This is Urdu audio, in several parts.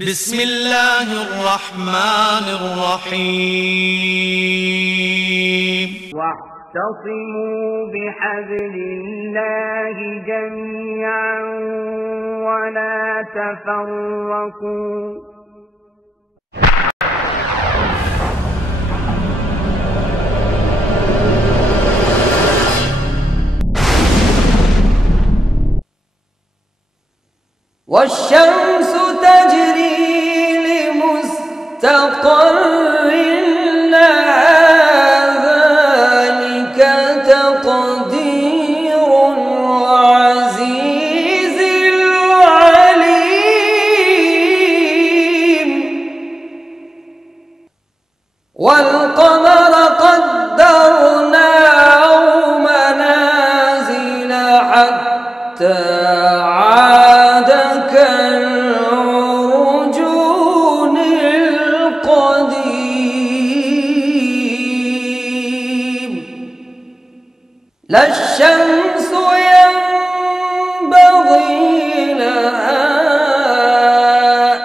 بسم اللہ الرحمن الرحیم واعتصموا بحبل اللہ جميعا ولا تفرقوا والشمس تجري لمستقر لها ذلك تقدير العزيز العليم والقمر قدرناه منازل حتى لا الشمس ينبغي لها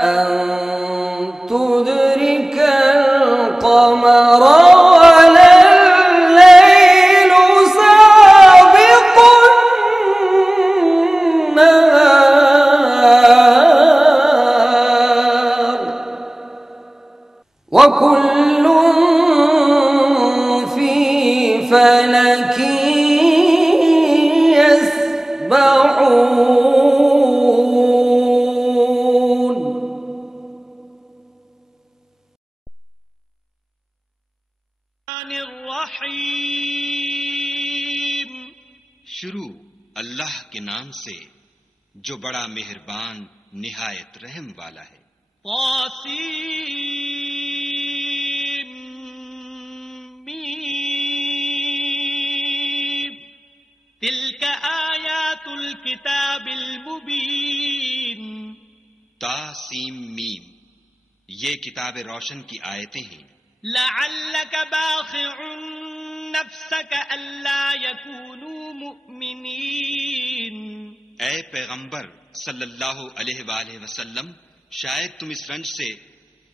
أن تدرك القمر ولا الليل سابق النهار وكل في فلك شروع اللہ کے نام سے جو بڑا مہربان نہایت رحم والا ہے۔ طاسیم میم تلک آیات الکتاب المبین۔ طاسیم میم یہ کتاب روشن کی آیتیں ہیں۔ لعلک باخع نفسک الا یکونوا مؤمنین۔ اے پیغمبر صلی اللہ علیہ وآلہ وسلم شاید تم اس رنج سے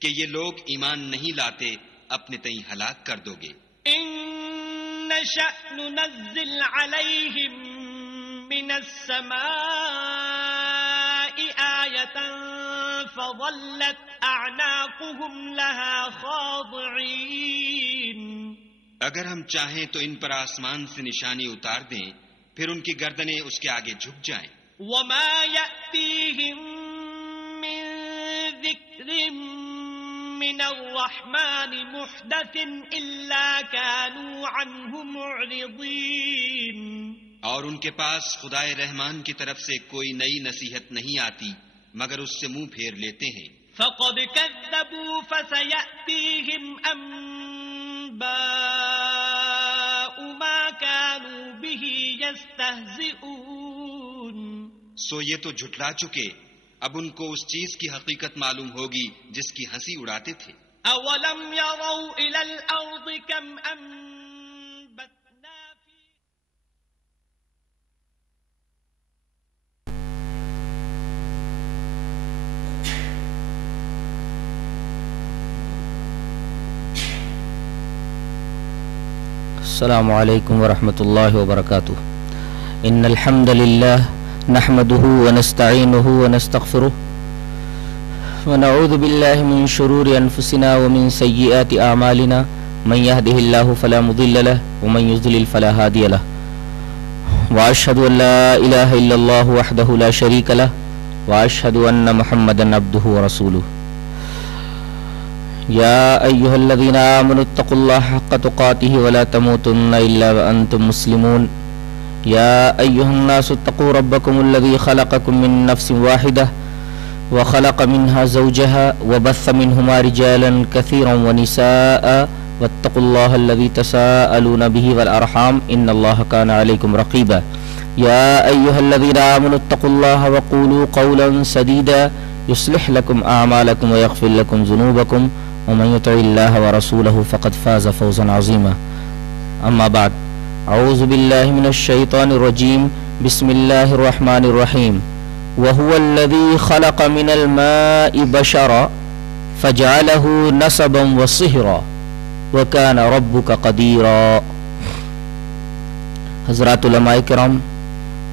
کہ یہ لوگ ایمان نہیں لاتے اپنے تئیں ہلاک کر دو گے۔ ان نشأ ننزل علیہم من السماء آیۃ فظلت اعناقهم لها خاضعین۔ اگر ہم چاہیں تو ان پر آسمان سے نشانی اتار دیں پھر ان کی گردنیں اس کے آگے جھک جائیں۔ وما یأتیہم من ذکر من الرحمن محدث الا كانوا عنہ معرضین۔ اور ان کے پاس خدائے رحمان کی طرف سے کوئی نئی نصیحت نہیں آتی مگر اس سے منہ پھیر لیتے ہیں۔ فقد كذبوا فسيأتيهم أنباء ما كانوا به يستهزئون۔ سو یہ تو جھٹلا چکے اب ان کو اس چیز کی حقیقت معلوم ہوگی جس کی ہنسی اڑاتے تھے۔ اولم يروا الى الارض كم انبتنا فيها۔ السلام علیکم ورحمۃ اللہ وبرکاتہ۔ ان الحمد للہ نحمده ونستعینه ونستغفره ونعوذ باللہ من شرور انفسنا ومن سیئات اعمالنا من يهده الله فلا مضل له ومن يضلل فلا هادي له واشهد ان لا اله الا الله وحده لا شريك له واشهد ان محمدا عبده ورسوله۔ يا أيها الذين آمنوا اتقوا الله حق تقاته ولا تموتن إلا وأنتم مسلمون۔ يا أيها الناس اتقوا ربكم الذي خلقكم من نفس واحدة وخلق منها زوجها وبث منهما رجالا كثيرا ونساء واتقوا الله الذي تساءلون به والأرحام إن الله كان عليكم رقيبا۔ يا أيها الذين آمنوا اتقوا الله وقولوا قولا سديدا يصلح لكم أعمالكم ويغفر لكم ذنوبكم ومن يطع الله ورسوله فقد فاز فوزا عظيما۔ اما بعد اعوذ بالله من الشيطان الرجيم بسم الله الرحمن الرحيم۔ وهو الذي خلق من الماء بشرا فجعله نسبا وصهرا وكان ربك قديرا. حضرات علماء کرام،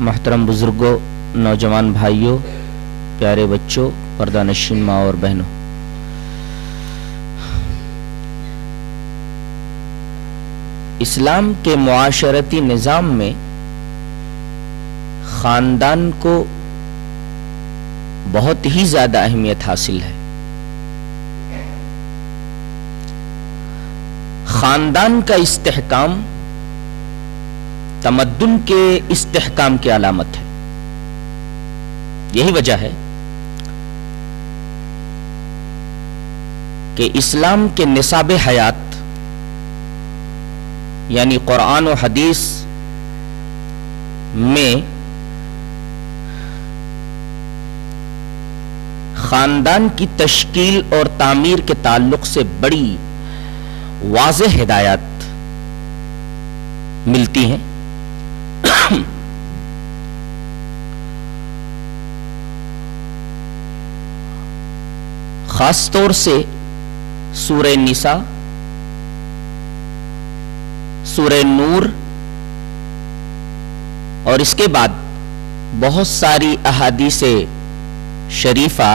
محترم بزرگوں، نوجوان بھائیوں، پیارے بچوں، پردہ نشین ماں اور بہنوں، اسلام کے معاشرتی نظام میں خاندان کو بہت ہی زیادہ اہمیت حاصل ہے. خاندان کا استحکام تمدن کے استحکام کی علامت ہے. یہی وجہ ہے کہ اسلام کے نصاب حیات یعنی قرآن و حدیث میں خاندان کی تشکیل اور تعمیر کے تعلق سے بڑی واضح ہدایات ملتی ہیں. خاص طور سے سورہ نساء، سورہ نور اور اس کے بعد بہت ساری احادیث شریفہ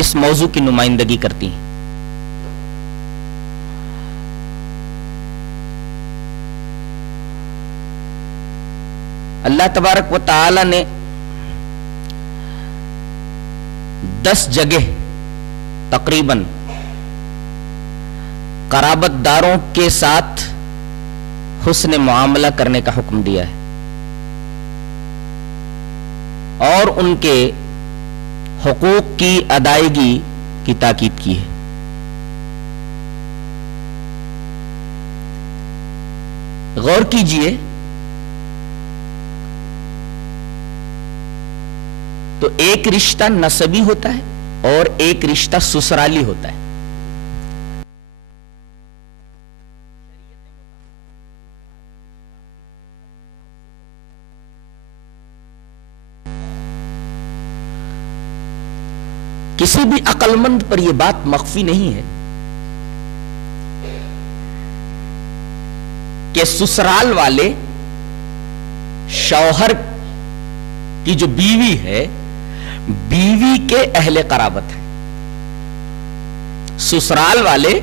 اس موضوع کی نمائندگی کرتی ہیں. اللہ تبارک و تعالی نے 10 جگہ تقریباً قرابت داروں کے ساتھ حسن معاملہ کرنے کا حکم دیا ہے اور ان کے حقوق کی ادائیگی کی تاکید کی ہے. غور کیجئے تو ایک رشتہ نسبی ہوتا ہے اور ایک رشتہ سسرالی ہوتا ہے. کسی بھی عقل مند پر یہ بات مخفی نہیں ہے کہ سسرال والے شوہر کی جو بیوی ہے بیوی کے اہل قرابت ہیں. سسرال والے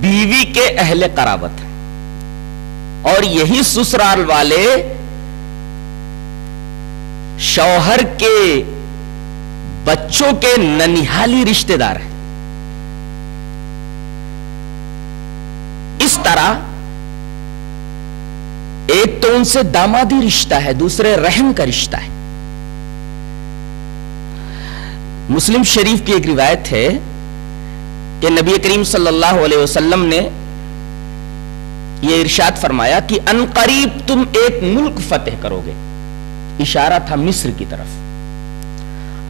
بیوی کے اہل قرابت ہیں اور یہی سسرال والے شوہر کے بچوں کے ننیحالی رشتہ دار ہیں. اس طرح ایک تو ان سے دامادی رشتہ ہے، دوسرے رحم کا رشتہ ہے. مسلم شریف کی ایک روایت ہے کہ نبی کریم صلی اللہ علیہ وسلم نے یہ ارشاد فرمایا کہ ان قریب تم ایک ملک فتح کرو گے. اشارہ تھا مصر کی طرف.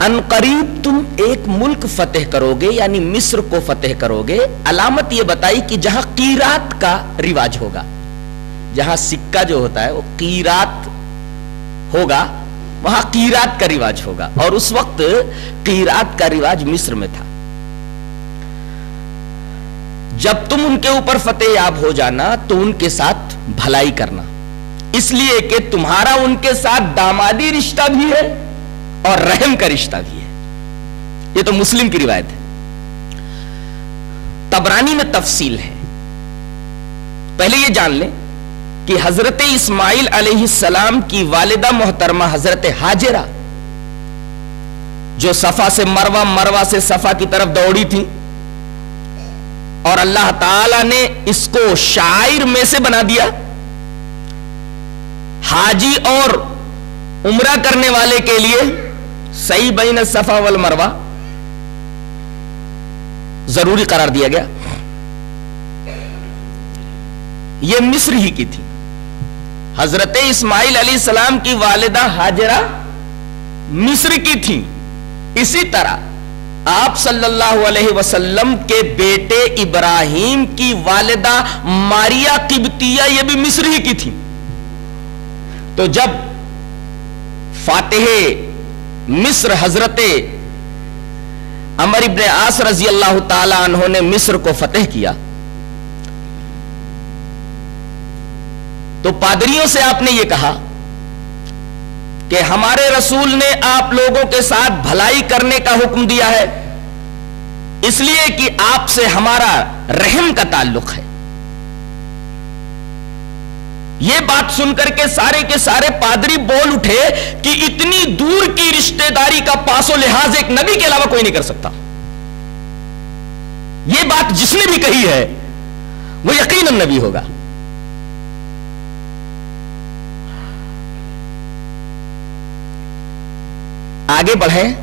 ان قریب تم ایک ملک فتح کرو گے یعنی مصر کو فتح کرو گے. علامت یہ بتائی کہ جہاں قیرات کا رواج ہوگا، جہاں سکہ جو ہوتا ہے وہ قیرات ہوگا، وہاں قیرات کا رواج ہوگا اور اس وقت قیرات کا رواج مصر میں تھا. جب تم ان کے اوپر فتح یاب ہو جانا تو ان کے ساتھ بھلائی کرنا، اس لیے کہ تمہارا ان کے ساتھ دامادی رشتہ بھی ہے اور رحم کا رشتہ بھی ہے. یہ تو مسلم کی روایت ہے. طبرانی میں تفصیل ہے. پہلے یہ جان لیں کہ حضرت اسماعیل علیہ السلام کی والدہ محترمہ حضرت ہاجرہ جو صفا سے مروہ، مروہ سے صفا کی طرف دوڑی تھی اور اللہ تعالی نے اس کو شاعر میں سے بنا دیا. حاجی اور عمرہ کرنے والے کے لیے صحیح بین الصفا والمروہ ضروری قرار دیا گیا. یہ مصر ہی کی تھی. حضرت اسماعیل علیہ السلام کی والدہ ہاجرہ مصر کی تھی. اسی طرح آپ صلی اللہ علیہ وسلم کے بیٹے ابراہیم کی والدہ ماریا قبطیہ یہ بھی مصر ہی کی تھی. تو جب فاتح مصر حضرت عمر ابن عاص رضی اللہ تعالی عنہ نے مصر کو فتح کیا تو پادریوں سے آپ نے یہ کہا کہ ہمارے رسول نے آپ لوگوں کے ساتھ بھلائی کرنے کا حکم دیا ہے، اس لیے کہ آپ سے ہمارا رحم کا تعلق ہے۔ یہ بات سن کر کے سارے پادری بول اٹھے کہ اتنی دور کی رشتہ داری کا پاس و لحاظ ایک نبی کے علاوہ کوئی نہیں کر سکتا۔ یہ بات جس نے بھی کہی ہے وہ یقیناً نبی ہوگا۔ آگے بڑھیں،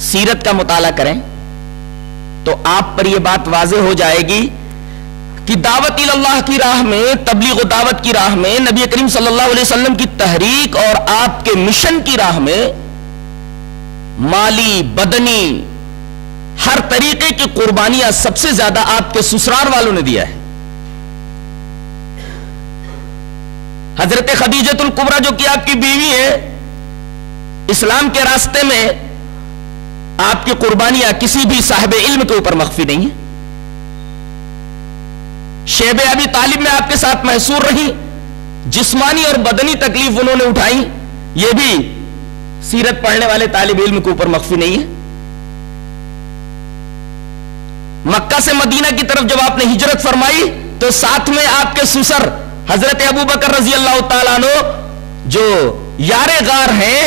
سیرت کا مطالعہ کریں تو آپ پر یہ بات واضح ہو جائے گی کہ دعوت اللہ کی راہ میں، تبلیغ و دعوت کی راہ میں، نبی کریم صلی اللہ علیہ وسلم کی تحریک اور آپ کے مشن کی راہ میں مالی، بدنی، ہر طریقے کی قربانیاں سب سے زیادہ آپ کے سسرال والوں نے دیا ہے۔ حضرت خدیجہ الکبریٰ جو کہ آپ کی بیوی ہے، اسلام کے راستے میں آپ کی قربانیاں کسی بھی صاحب علم کے اوپر مخفی نہیں ہیں۔ شیب ابی طالب میں آپ کے ساتھ محصور رہی، جسمانی اور بدنی تکلیف انہوں نے اٹھائی، یہ بھی سیرت پڑھنے والے طالب علم کے اوپر مخفی نہیں ہے۔ مکہ سے مدینہ کی طرف جب آپ نے ہجرت فرمائی تو ساتھ میں آپ کے سسر حضرت ابو بکر رضی اللہ تعالیٰ عنہ جو یار غار ہیں،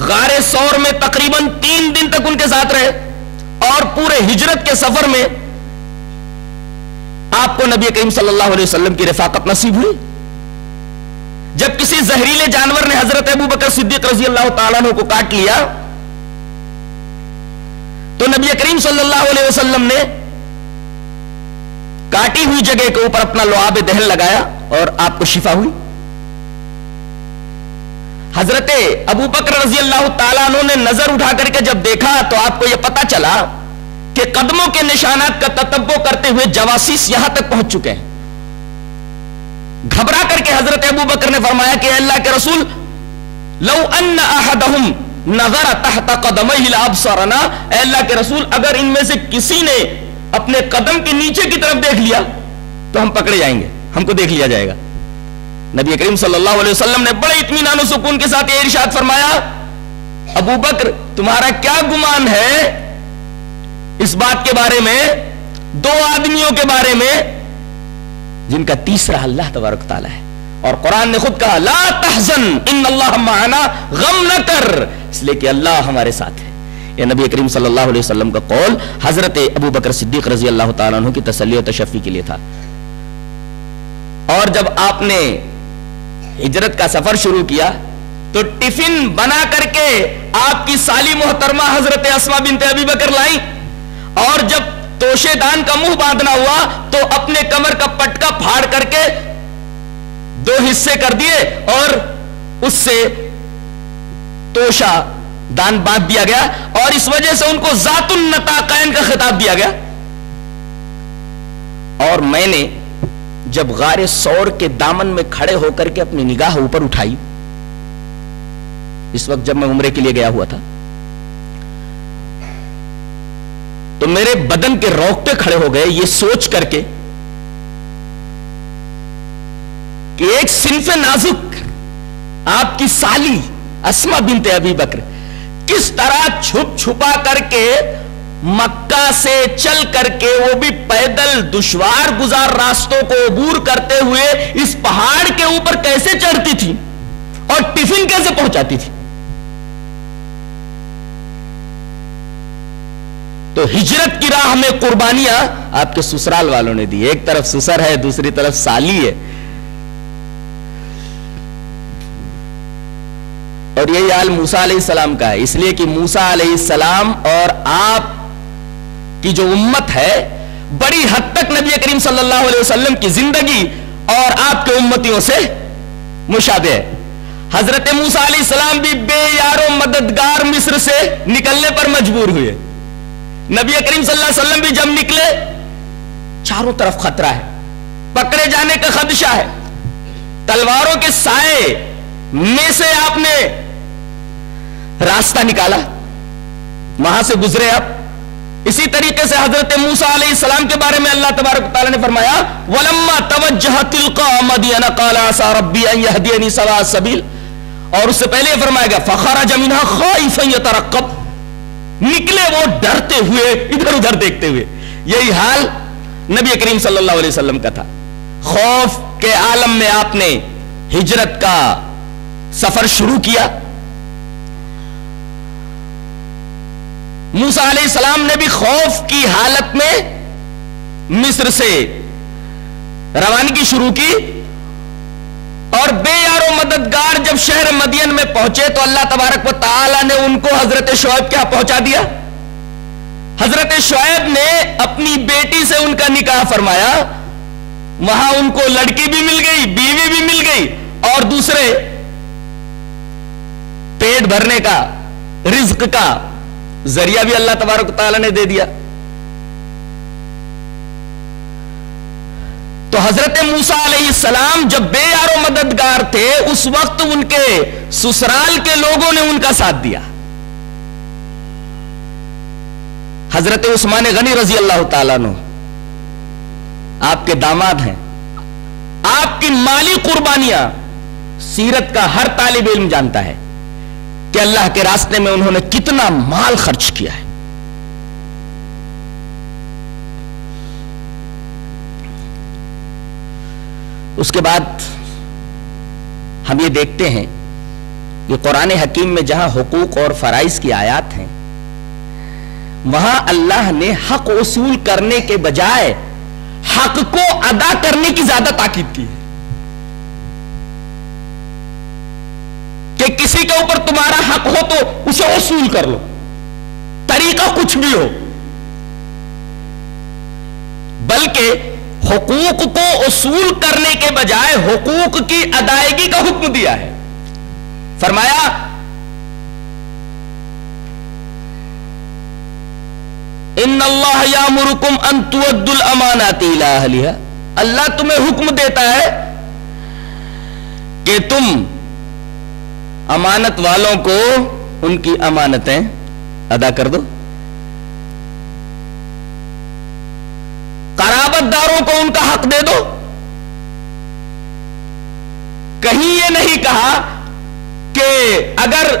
غار ثور میں تقریباً 3 دن تک ان کے ساتھ رہے اور پورے ہجرت کے سفر میں آپ کو نبی کریم صلی اللہ علیہ وسلم کی رفاقت نصیب ہوئی۔ جب کسی زہریلے جانور نے حضرت ابو بکر صدیق رضی اللہ تعالیٰ عنہ کو کاٹ لیا تو نبی کریم صلی اللہ علیہ وسلم نے کاٹی ہوئی جگہ کے اوپر اپنا لعاب دہن لگایا اور آپ کو شفا ہوئی۔ حضرت ابو بکر رضی اللہ تعالیٰ عنہ نے نظر اٹھا کر کے جب دیکھا تو آپ کو یہ پتا چلا کہ قدموں کے نشانات کا تتبع کرتے ہوئے جواسیس یہاں تک پہنچ چکے ہیں۔ گھبرا کر کے حضرت ابو بکر نے فرمایا کہ اے اللہ کے رسول، لو ان احدہم نظر تحت قدمیہ لابصرنا، اے اللہ کے رسول اگر ان میں سے کسی نے اپنے قدم کے نیچے کی طرف دیکھ لیا تو ہم پکڑے جائیں گے، ہم کو دیکھ لیا جائے گا۔ نبی کریم صلی اللہ علیہ وسلم نے بڑے اطمینان و سکون کے ساتھ یہ ارشاد فرمایا، ابو بکر تمہارا کیا گمان ہے اس بات کے بارے میں، 2 آدمیوں کے بارے میں جن کا تیسرا اللہ تبارک تعالیٰ ہے، اور قرآن نے خود کہا لا تحزن ان اللہ معنا، غم نہ کر اس لیے کہ اللہ ہمارے ساتھ ہے۔ یہ نبی کریم صلی اللہ علیہ وسلم کا قول حضرت ابو بکر صدیق رضی اللہ تعالیٰ عنہ کی تسلی و تشفی کے لیے تھا۔ اور جب آپ نے ہجرت کا سفر شروع کیا تو ٹفن بنا کر کے آپ کی سالی محترمہ حضرت اسماء بنت ابی بکر لائیں، اور جب توشے دان کا منہ باندھنا ہوا تو اپنے کمر کا پٹکا پھاڑ کر کے 2 حصے کر دیے اور اس سے توشا دان باندھ دیا گیا، اور اس وجہ سے ان کو ذات النطاقین کا خطاب دیا گیا۔ اور میں نے جب غار ثور کے دامن میں کھڑے ہو کر کے اپنی نگاہ اوپر اٹھائی، اس وقت جب میں عمرے کے لیے گیا ہوا تھا، تو میرے بدن کے روکٹے کھڑے ہو گئے یہ سوچ کر کے کہ ایک صنف نازک آپ کی سالی اسماء بنت ابی بکر کس طرح چھپ چھپا کر کے مکہ سے چل کر کے، وہ بھی پیدل دشوار گزار راستوں کو عبور کرتے ہوئے اس پہاڑ کے اوپر کیسے چڑھتی تھی اور ٹفن کیسے پہنچاتی تھی۔ تو ہجرت کی راہ میں قربانیاں آپ کے سسرال والوں نے دی، ایک طرف سسر ہے دوسری طرف سالی ہے، اور یہی حال موسیٰ علیہ السلام کا ہے، اس لیے کہ موسیٰ علیہ السلام اور آپ کی جو امت ہے بڑی حد تک نبی کریم صلی اللہ علیہ وسلم کی زندگی اور آپ کے امتیوں سے مشابہ ہے۔ حضرت موسیٰ علیہ السلام بھی بے یار و مددگار مصر سے نکلنے پر مجبور ہوئے، نبی کریم صلی اللہ علیہ وسلم بھی جب نکلے چاروں طرف خطرہ ہے، پکڑے جانے کا خدشہ ہے، تلواروں کے سائے میں سے آپ نے راستہ نکالا، وہاں سے گزرے آپ. اسی طریقے سے حضرت موسیٰ علیہ السلام کے بارے میں اللہ تبارک و تعالی نے فرمایا وَلَمَّا تَوَجَّهَ تِلْقَاءَ مَدْيَنَ قَالَ عَسَىٰ رَبِّي أَن يَهْدِيَنِي سَوَاءَ السَّبِيلِ. اور اس سے پہلے یہ فرمایا گیا فَخَرَجَ مِنْهَا خَائِفًا يَتَرَقَّبُ، نکلے وہ ڈرتے ہوئے ادھر ادھر دیکھتے ہوئے. یہی حال نبی کریم صلی اللہ علیہ وسلم کا تھا. خوف کے عالم میں آپ نے ہجرت کا سفر شروع کیا. موسیٰ علیہ السلام نے بھی خوف کی حالت میں مصر سے روانگی شروع کی، اور بے یار و مددگار جب شہر مدین میں پہنچے تو اللہ تبارک و تعالی نے ان کو حضرت شعیب کیا پہنچا دیا. حضرت شعیب نے اپنی بیٹی سے ان کا نکاح فرمایا، وہاں ان کو لڑکی بھی مل گئی، بیوی بھی مل گئی، اور دوسرے پیٹ بھرنے کا، رزق کا ذریعہ بھی اللہ تبارک و تعالی نے دے دیا. تو حضرت موسیٰ علیہ السلام جب بے یار و مددگار تھے اس وقت ان کے سسرال کے لوگوں نے ان کا ساتھ دیا. حضرت عثمان غنی رضی اللہ تعالیٰ عنہ آپ کے داماد ہیں. آپ کی مالی قربانیاں سیرت کا ہر طالب علم جانتا ہے کہ اللہ کے راستے میں انہوں نے کتنا مال خرچ کیا ہے. اس کے بعد ہم یہ دیکھتے ہیں کہ قرآن حکیم میں جہاں حقوق اور فرائض کی آیات ہیں وہاں اللہ نے حق وصول کرنے کے بجائے حق کو ادا کرنے کی زیادہ تاکید کی ہے کہ کسی کے اوپر تمہارا حق ہو تو اسے وصول کر لو، طریقہ کچھ بھی ہو، بلکہ حقوق کو وصول کرنے کے بجائے حقوق کی ادائیگی کا حکم دیا ہے. فرمایا ان اللہ یامرکم ان تؤدوا الامانات الی اہلھا، اللہ تمہیں حکم دیتا ہے کہ تم امانت والوں کو ان کی امانتیں ادا کر دو، قرابت داروں کو ان کا حق دے دو. کہیں یہ نہیں کہا کہ اگر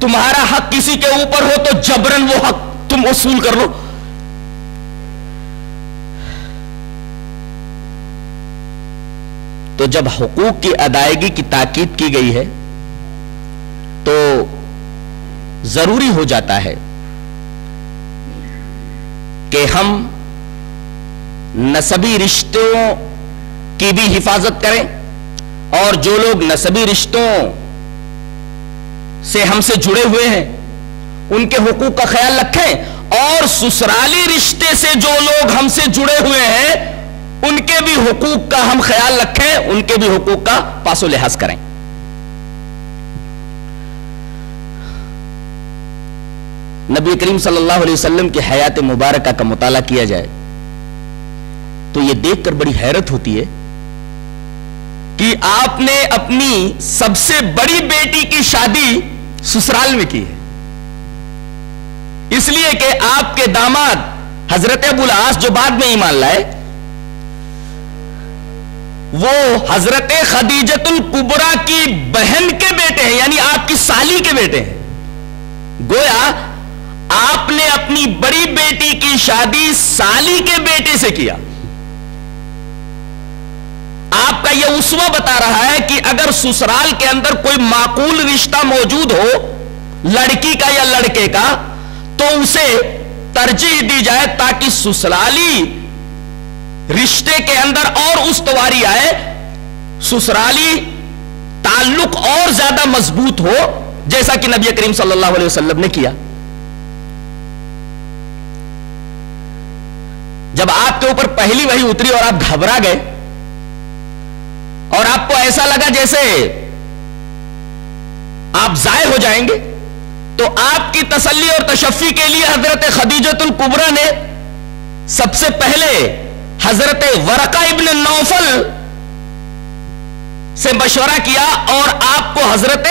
تمہارا حق کسی کے اوپر ہو تو جبرن وہ حق تم وصول کر لو. تو جب حقوق کی ادائیگی کی تاکید کی گئی ہے تو ضروری ہو جاتا ہے کہ ہم نسبی رشتوں کی بھی حفاظت کریں، اور جو لوگ نسبی رشتوں سے ہم سے جڑے ہوئے ہیں ان کے حقوق کا خیال رکھیں، اور سسرالی رشتے سے جو لوگ ہم سے جڑے ہوئے ہیں ان کے بھی حقوق کا ہم خیال رکھیں، ان کے بھی حقوق کا پاس و لحاظ کریں. نبی کریم صلی اللہ علیہ وسلم کی حیات مبارکہ کا مطالعہ کیا جائے تو یہ دیکھ کر بڑی حیرت ہوتی ہے کہ آپ نے اپنی سب سے بڑی بیٹی کی شادی سسرال میں کی ہے، اس لیے کہ آپ کے داماد حضرت ابو العاص جو بعد میں ایمان لائے وہ حضرت خدیجۃ الکبریٰ کی بہن کے بیٹے ہیں، یعنی آپ کی سالی کے بیٹے ہیں. گویا آپ نے اپنی بڑی بیٹی کی شادی سالی کے بیٹے سے کیا. آپ کا یہ اسوہ بتا رہا ہے کہ اگر سسرال کے اندر کوئی معقول رشتہ موجود ہو لڑکی کا یا لڑکے کا تو اسے ترجیح دی جائے تاکہ سسرالی رشتے کے اندر اور استواری آئے، سسرالی تعلق اور زیادہ مضبوط ہو، جیسا کہ نبی کریم صلی اللہ علیہ وسلم نے کیا. جب آپ کے اوپر پہلی وحی اتری اور آپ گھبرا گئے اور آپ کو ایسا لگا جیسے آپ ضائع ہو جائیں گے، تو آپ کی تسلی اور تشفی کے لیے حضرت خدیجۃ الکبریٰ نے سب سے پہلے حضرت ورقہ ابن نوفل سے مشورہ کیا اور آپ کو حضرت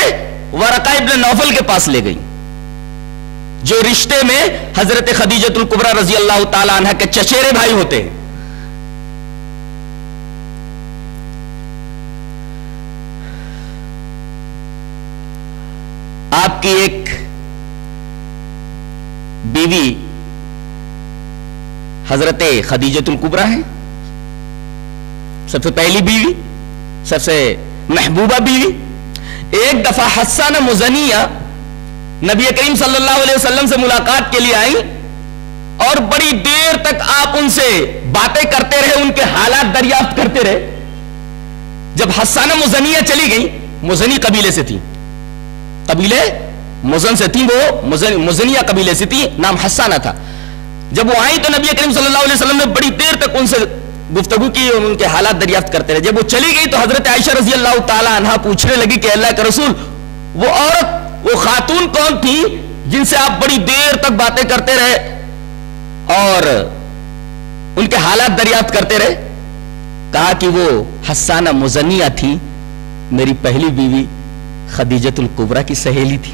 ورقہ ابن نوفل کے پاس لے گئی، جو رشتے میں حضرت خدیجہ الکبریٰ رضی اللہ تعالی عنہ کے چچیرے بھائی ہوتے ہیں۔ آپ کی ایک بیوی حضرت خدیجہ الکبریٰ ہے، سب سے پہلی بیوی، سب سے محبوبہ بیوی۔ ایک دفعہ حسانہ مزنیہ نبی کریم صلی اللہ علیہ وسلم سے ملاقات کے لیے آئیں اور بڑی دیر تک آپ ان سے باتیں کرتے رہے، ان کے حالات دریافت کرتے رہے۔ جب حسانہ مزنیہ چلی گئی، مزنی قبیلے سے تھی، قبیلے مزن سے تھی، وہ مزنیہ قبیلے سے تھی، نام حسانہ تھا۔ جب وہ آئی تو نبی کریم صلی اللہ علیہ وسلم نے بڑی دیر تک ان سے گفتگو کی اور ان کے حالات دریافت کرتے رہے۔ جب وہ چلی گئی تو حضرت عائشہ رضی اللہ تعالی عنہا پوچھنے لگی کہ اللہ کے رسول، وہ عورت، وہ خاتون کون تھی جن سے آپ بڑی دیر تک باتیں کرتے رہے اور ان کے حالات دریافت کرتے رہے؟ کہا کہ وہ حسانہ مزنیہ تھی، میری پہلی بیوی خدیجہ الکبریٰ کی سہیلی تھی۔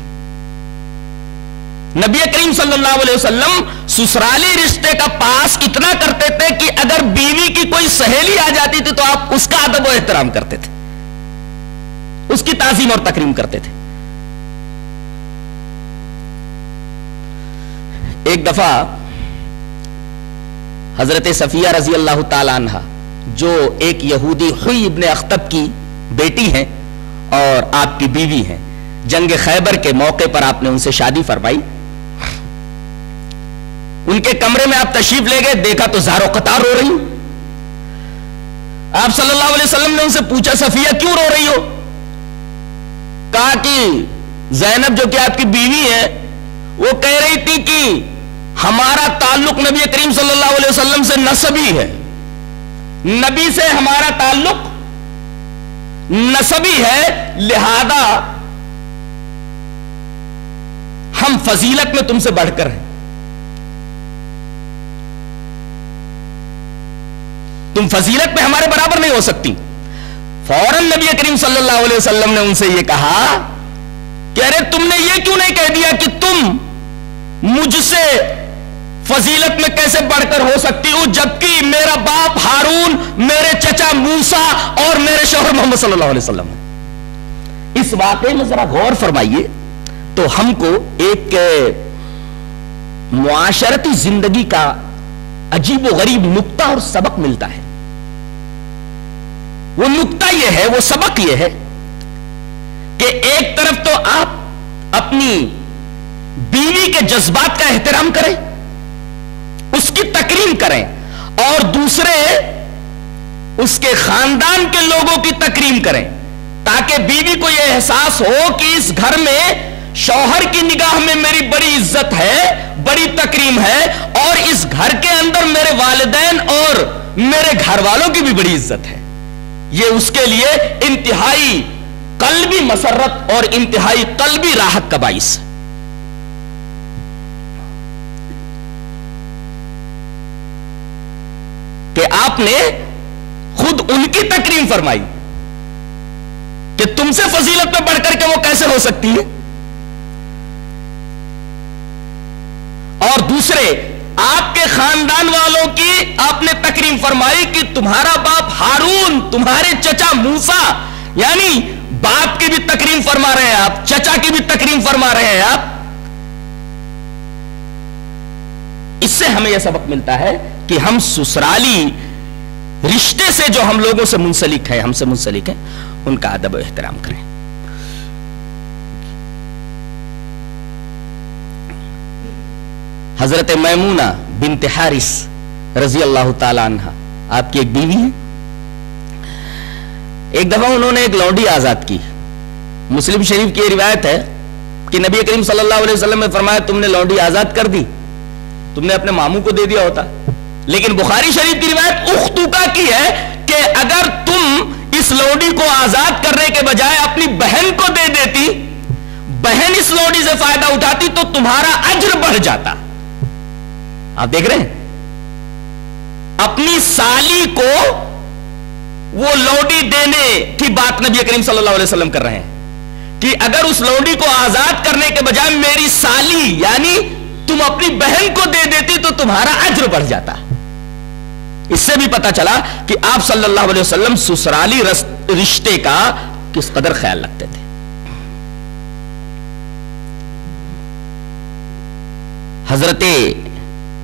نبی کریم صلی اللہ علیہ وسلم سسرالی رشتے کا پاس اتنا کرتے تھے کہ اگر بیوی کی کوئی سہیلی آ جاتی تھی تو آپ اس کا ادب و احترام کرتے تھے، اس کی تعظیم اور تکریم کرتے تھے۔ ایک دفعہ حضرت صفیہ رضی اللہ تعالی عنہ، جو ایک یہودی حوی ابن اخطب کی بیٹی ہیں اور آپ کی بیوی ہیں، جنگ خیبر کے موقع پر آپ نے ان سے شادی فرمائی۔ ان کے کمرے میں آپ تشریف لے گئے، دیکھا تو زار و قطار رو رہی۔ آپ صلی اللہ علیہ وسلم نے ان سے پوچھا صفیہ کیوں رو رہی ہو؟ کہا کہ زینب جو کہ آپ کی بیوی ہے وہ کہہ رہی تھی کہ ہمارا تعلق نبی کریم صلی اللہ علیہ وسلم سے نسبی ہے، نبی سے ہمارا تعلق نسبی ہے، لہذا ہم فضیلت میں تم سے بڑھ کر ہیں، تم فضیلت میں ہمارے برابر نہیں ہو سکتی۔ فوراً نبی کریم صلی اللہ علیہ وسلم نے ان سے یہ کہا کہ ارے تم نے یہ کیوں نہیں کہہ دیا کہ تم مجھ سے فضیلت میں کیسے بڑھ کر ہو سکتی ہوں، جبکہ میرا باپ ہارون، میرے چچا موسیٰ اور میرے شوہر محمد صلی اللہ علیہ وسلم ہے۔ اس واقعے میں ذرا غور فرمائیے تو ہم کو ایک معاشرتی زندگی کا عجیب و غریب نکتہ اور سبق ملتا ہے۔ وہ نکتہ یہ ہے، وہ سبق یہ ہے کہ ایک طرف تو آپ اپنی بیوی کے جذبات کا احترام کریں، اس کی تکریم کریں، اور دوسرے اس کے خاندان کے لوگوں کی تکریم کریں، تاکہ بیوی کو یہ احساس ہو کہ اس گھر میں شوہر کی نگاہ میں میری بڑی عزت ہے، بڑی تکریم ہے، اور اس گھر کے اندر میرے والدین اور میرے گھر والوں کی بھی بڑی عزت ہے۔ یہ اس کے لیے انتہائی قلبی مسرت اور انتہائی قلبی راحت کا باعث ہے۔ کہ آپ نے خود ان کی تکریم فرمائی کہ تم سے فضیلت میں بڑھ کر کے وہ کیسے ہو سکتی ہے، اور دوسرے آپ کے خاندان والوں کی آپ نے تکریم فرمائی کہ تمہارا باپ ہارون، تمہارے چچا موسیٰ، یعنی باپ کی بھی تکریم فرما رہے ہیں آپ، چچا کی بھی تکریم فرما رہے ہیں آپ۔ اس سے ہمیں یہ سبق ملتا ہے کہ ہم سسرالی رشتے سے جو ہم لوگوں سے منسلک ہیں، ہم سے منسلک ہیں، ان کا ادب و احترام کریں۔ حضرت میمونہ بنت حارث رضی اللہ تعالی عنہ آپ کی ایک بیوی ہے۔ ایک دفعہ انہوں نے ایک لونڈی آزاد کی۔ مسلم شریف کی یہ روایت ہے کہ نبی کریم صلی اللہ علیہ وسلم نے فرمایا تم نے لونڈی آزاد کر دی، تم نے اپنے ماموں کو دے دیا ہوتا۔ لیکن بخاری شریف کی روایت اختوکا کی ہے کہ اگر تم اس لونڈی کو آزاد کرنے کے بجائے اپنی بہن کو دے دیتی، بہن اس لونڈی سے فائدہ اٹھاتی تو تمہارا اجر بڑھ جاتا۔ آپ دیکھ رہے ہیں، اپنی سالی کو وہ لوڈی دینے کی بات نبی کریم صلی اللہ علیہ وسلم کر رہے ہیں کہ اگر اس لوڈی کو آزاد کرنے کے بجائے میری سالی یعنی تم اپنی بہن کو دے دیتی تو تمہارا اجر بڑھ جاتا. اس سے بھی پتا چلا کہ آپ صلی اللہ علیہ وسلم سسرالی رشتے کا کس قدر خیال رکھتے تھے. حضرت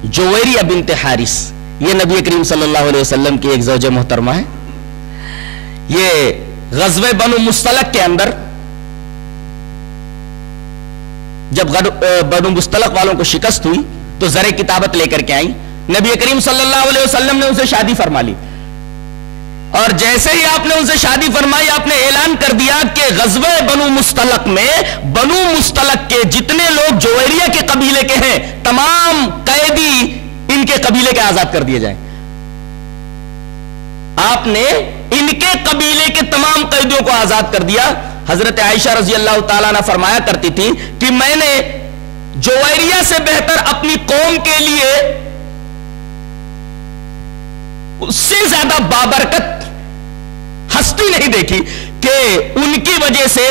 جویریہ بنت حارث یہ نبی کریم صلی اللہ علیہ وسلم کی ایک زوجہ محترمہ ہے. یہ غزوہ بنو مستلق کے اندر جب بنو مستلق والوں کو شکست ہوئی تو زر کتابت لے کر کے آئیں. نبی کریم صلی اللہ علیہ وسلم نے ان سے شادی فرما لی اور جیسے ہی آپ نے ان سے شادی فرمائی آپ نے اعلان کر دیا کہ غزوہ بنو مستلق میں بنو مستلق کے جتنے لوگ جویریہ کے قبیلے کے ہیں تمام قیدی ان کے قبیلے کے آزاد کر دیے جائیں. آپ نے ان کے قبیلے کے تمام قیدیوں کو آزاد کر دیا. حضرت عائشہ رضی اللہ تعالیٰ عنہ فرمایا کرتی تھی کہ میں نے جویریہ سے بہتر اپنی قوم کے لیے اس سے زیادہ بابرکت ہستی نہیں دیکھی کہ ان کی وجہ سے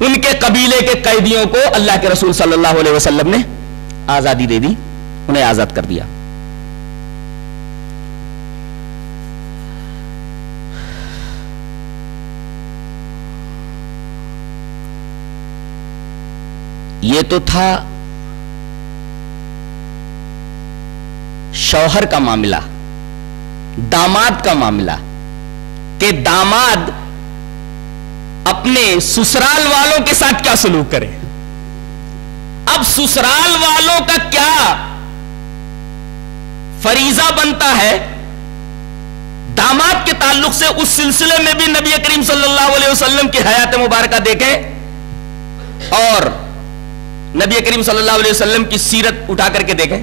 ان کے قبیلے کے قیدیوں کو اللہ کے رسول صلی اللہ علیہ وسلم نے آزادی دے دی, انہیں آزاد کر دیا. یہ تو تھا شوہر کا معاملہ, داماد کا معاملہ کہ داماد اپنے سسرال والوں کے ساتھ کیا سلوک کرے. اب سسرال والوں کا کیا فریضہ بنتا ہے داماد کے تعلق سے, اس سلسلے میں بھی نبی کریم صلی اللہ علیہ وسلم کی حیات مبارکہ دیکھیں اور نبی کریم صلی اللہ علیہ وسلم کی سیرت اٹھا کر کے دیکھیں.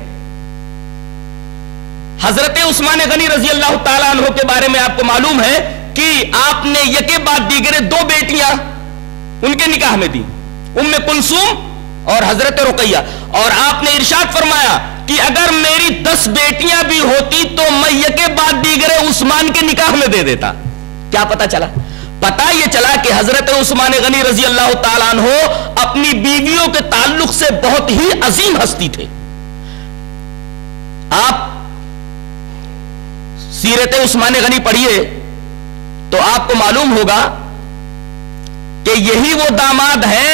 حضرت عثمان غنی رضی اللہ تعالیٰ عنہ کے بارے میں آپ کو معلوم ہے کہ آپ نے یکے بعد دیگرے 2 بیٹیاں ان کے نکاح میں دی, ام کلثوم اور حضرت رقیہ, اور آپ نے ارشاد فرمایا کہ اگر میری 10 بیٹیاں بھی ہوتی تو میں یکے بعد دیگرے عثمان کے نکاح میں دے دیتا. کیا پتا چلا؟ پتا یہ چلا کہ حضرت عثمان غنی رضی اللہ تعالیٰ عنہ اپنی بیویوں کے تعلق سے بہت ہی عظیم ہستی تھے. آپ سیرت عثمان غنی پڑھیے تو آپ کو معلوم ہوگا کہ یہی وہ داماد ہے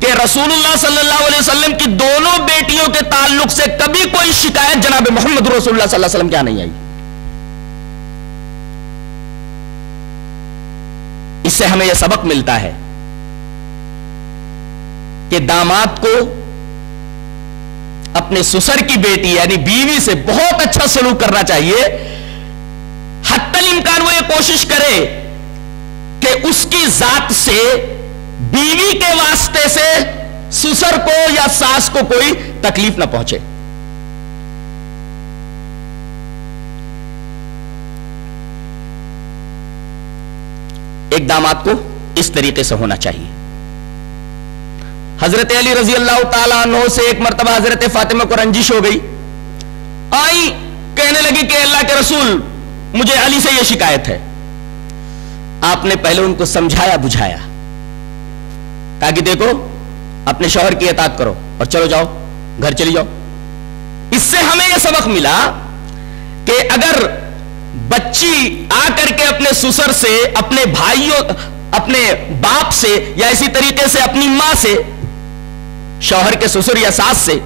کہ رسول اللہ صلی اللہ علیہ وسلم کی دونوں بیٹیوں کے تعلق سے کبھی کوئی شکایت جناب محمد رسول اللہ صلی اللہ علیہ وسلم کیا نہیں آئی. اس سے ہمیں یہ سبق ملتا ہے کہ داماد کو اپنے سسر کی بیٹی یعنی بیوی سے بہت اچھا سلوک کرنا چاہیے. حتی الامکان وہ یہ کوشش کرے کہ اس کی ذات سے بیوی کے واسطے سے سسر کو یا ساس کو کوئی تکلیف نہ پہنچے. ایک داماد کو اس طریقے سے ہونا چاہیے. حضرت علی رضی اللہ تعالیٰ عنہ سے ایک مرتبہ حضرت فاطمہ کو رنجش ہو گئی, آئی کہنے لگی کہ اللہ کے رسول مجھے علی سے یہ شکایت ہے. آپ نے پہلے ان کو سمجھایا بجھایا, کہا کہ دیکھو اپنے شوہر کی اطاعت کرو اور چلو جاؤ گھر چلی جاؤ. اس سے ہمیں یہ سبق ملا کہ اگر بچی آ کر کے اپنے سسر سے, اپنے بھائیوں, اپنے باپ سے یا اسی طریقے سے اپنی ماں سے, شوہر کے سسر یا ساس سے,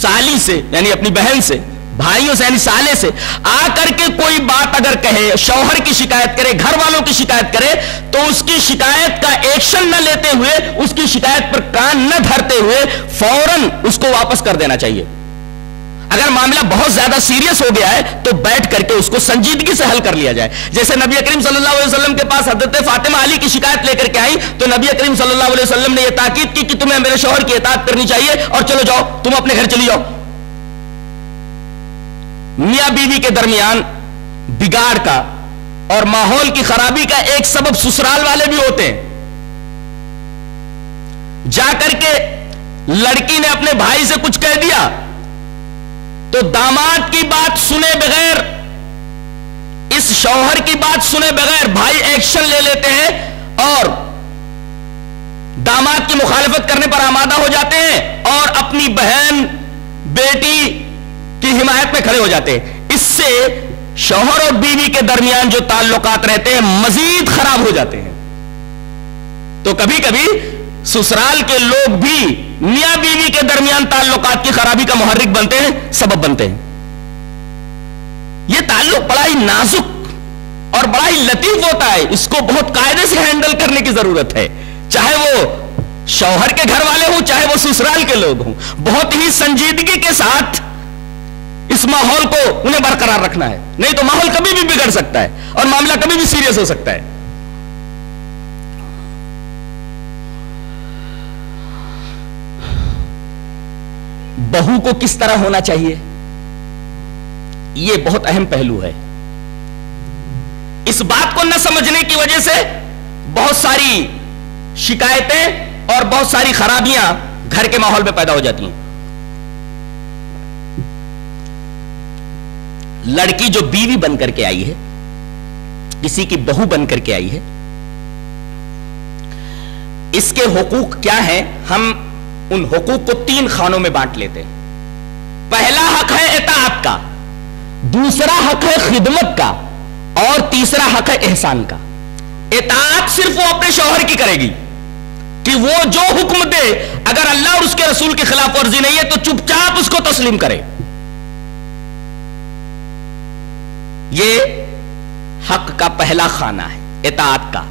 سالی سے یعنی اپنی بہن سے, بھائیوں سے یعنی سالے سے آ کر کے کوئی بات اگر کہے, شوہر کی شکایت کرے, گھر والوں کی شکایت کرے, تو اس کی شکایت کا ایکشن نہ لیتے ہوئے, اس کی شکایت پر کان نہ دھرتے ہوئے فوراً اس کو واپس کر دینا چاہیے. اگر معاملہ بہت زیادہ سیریس ہو گیا ہے تو بیٹھ کر کے اس کو سنجیدگی سے حل کر لیا جائے. جیسے نبی کریم صلی اللہ علیہ وسلم کے پاس حضرت فاطمہ علی کی شکایت لے کر کے آئی تو نبی کریم صلی اللہ علیہ وسلم نے یہ تاکید کی کہ تمہیں میرے شوہر کی اطاعت کرنی چاہیے اور چلو جاؤ, تم اپنے گھر چلی جاؤ. میاں بیوی کے درمیان بگاڑ کا اور ماحول کی خرابی کا ایک سبب سسرال والے بھی ہوتے ہیں. جا کر کے لڑکی نے اپنے بھائی سے کچھ کہہ دیا تو داماد کی بات سنے بغیر اس شوہر کی بات سنے بغیر بھائی ایکشن لے لیتے ہیں اور داماد کی مخالفت کرنے پر آمادہ ہو جاتے ہیں اور اپنی بہن بیٹی کی حمایت میں کھڑے ہو جاتے ہیں. اس سے شوہر اور بیوی کے درمیان جو تعلقات رہتے ہیں مزید خراب ہو جاتے ہیں. تو کبھی کبھی سسرال کے لوگ بھی میاں بیوی کے درمیان تعلقات کی خرابی کا محرک بنتے ہیں, سبب بنتے ہیں. یہ تعلق بڑا ہی نازک اور بڑا ہی لطیف ہوتا ہے, اس کو بہت قاعدے سے ہینڈل کرنے کی ضرورت ہے, چاہے وہ شوہر کے گھر والے ہوں چاہے وہ سسرال کے لوگ ہوں. بہت ہی سنجیدگی کے ساتھ اس ماحول کو انہیں برقرار رکھنا ہے, نہیں تو ماحول کبھی بھی بگڑ سکتا ہے اور معاملہ کبھی بھی سیریس ہو سکتا ہے. بہو کو کس طرح ہونا چاہیے, یہ بہت اہم پہلو ہے. اس بات کو نہ سمجھنے کی وجہ سے بہت ساری شکایتیں اور بہت ساری خرابیاں گھر کے ماحول میں پیدا ہو جاتی ہیں. لڑکی جو بیوی بن کر کے آئی ہے, کسی کی بہو بن کر کے آئی ہے, اس کے حقوق کیا ہیں؟ ہم ان حقوق کو 3 خانوں میں بانٹ لیتے ہیں. پہلا حق ہے اطاعت کا, دوسرا حق ہے خدمت کا, اور تیسرا حق ہے احسان کا. اطاعت صرف وہ اپنے شوہر کی کرے گی کہ وہ جو حکم دے اگر اللہ اور اس کے رسول کی خلاف ورزی نہیں ہے تو چپ چاپ اس کو تسلیم کرے. یہ حق کا پہلا خانہ ہے اطاعت کا.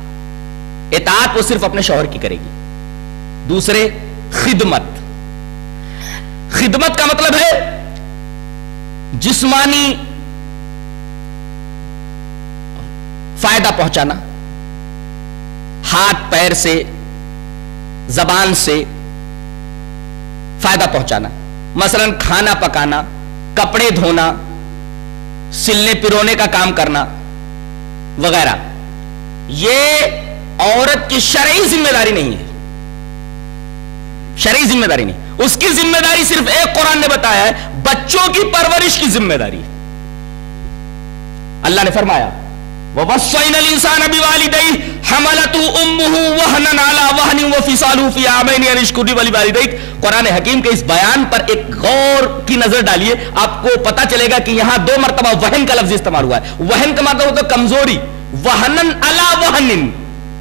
اطاعت وہ صرف اپنے شوہر کی کرے گی. دوسرے خدمت. خدمت کا مطلب ہے جسمانی فائدہ پہنچانا, ہاتھ پیر سے زبان سے فائدہ پہنچانا, مثلا کھانا پکانا, کپڑے دھونا, سلنے پرونے کا کام کرنا وغیرہ. یہ عورت کی شرعی ذمہ داری نہیں ہے, شرعی ذمہ داری نہیں. اس کی ذمہ داری صرف ایک قرآن نے بتایا ہے, بچوں کی پرورش کی ذمہ داری. اللہ نے فرمایا وَوَصَّيْنَا الْإِنسَانَ بِوَالِدَيْهِ حَمَلَتْهُ أُمُّهُ وَهْنًا عَلَى وَهْنٍ وَفِصَالُهُ فِي عَامَيْنِ أَنِ اشْكُرْ لِي وَلِوَالِدَيْكَ. قرآن حکیم کے اس بیان پر ایک غور کی نظر ڈالیے, آپ کو پتا چلے گا کہ یہاں 2 مرتبہ وہن کا لفظ استعمال ہوا ہے. وہن کا مطلب ہوتا ہے کمزوری, وَهْنًا عَلَى وَهْنٍ.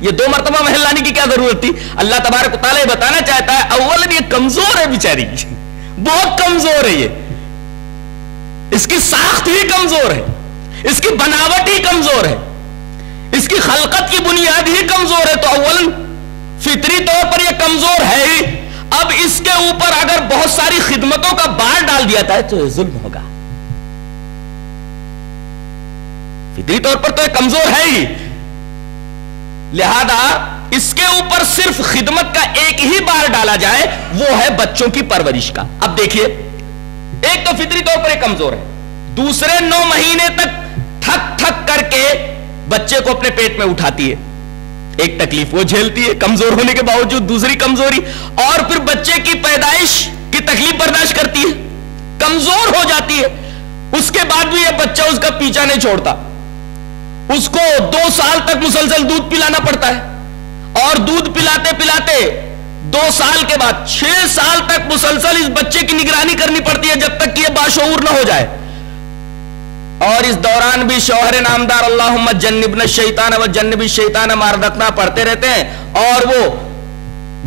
یہ 2 مرتبہ وہن لانے کی کیا ضرورت تھی؟ اللہ تبارک و تعالیٰ بتانا چاہتا ہے اولا یہ کمزور ہے بیچاری, بہت کمزور ہے, یہ اس کی ساخت ہی کمزور ہے, اس کی بناوٹ ہی کمزور ہے, اس کی خلقت کی بنیاد ہی کمزور ہے. تو اولا فطری طور پر یہ کمزور ہے ہی. اب اس کے اوپر اگر بہت ساری خدمتوں کا بار ڈال دیا جائے تو یہ ظلم ہوگا. فطری طور پر تو یہ کمزور ہے ہی, لہذا اس کے اوپر صرف خدمت کا ایک ہی بار ڈالا جائے, وہ ہے بچوں کی پرورش کا. اب دیکھیے, ایک تو فطری طور پر یہ کمزور ہے, دوسرے 9 مہینے تک تھک تھک کر کے بچے کو اپنے پیٹ میں اٹھاتی ہے, ایک تکلیف وہ جھیلتی ہے کمزور ہونے کے باوجود, دوسری کمزوری, اور پھر بچے کی پیدائش کی تکلیف برداشت کرتی ہے, کمزور ہو جاتی ہے. اس کے بعد بھی یہ بچہ اس کا پیچھا نہیں چھوڑتا, اس کو 2 سال تک مسلسل دودھ پلانا پڑتا ہے, اور دودھ پلاتے پلاتے 2 سال کے بعد 6 سال تک مسلسل اس بچے کی نگرانی کرنی پڑتی ہے جب تک کہ یہ باشعور نہ ہو جائے. اور اس دوران بھی شوہر نامدار اللہم جنبنا الشیطان و جنب الشیطان ما رزقنا پڑھتے رہتے ہیں, اور وہ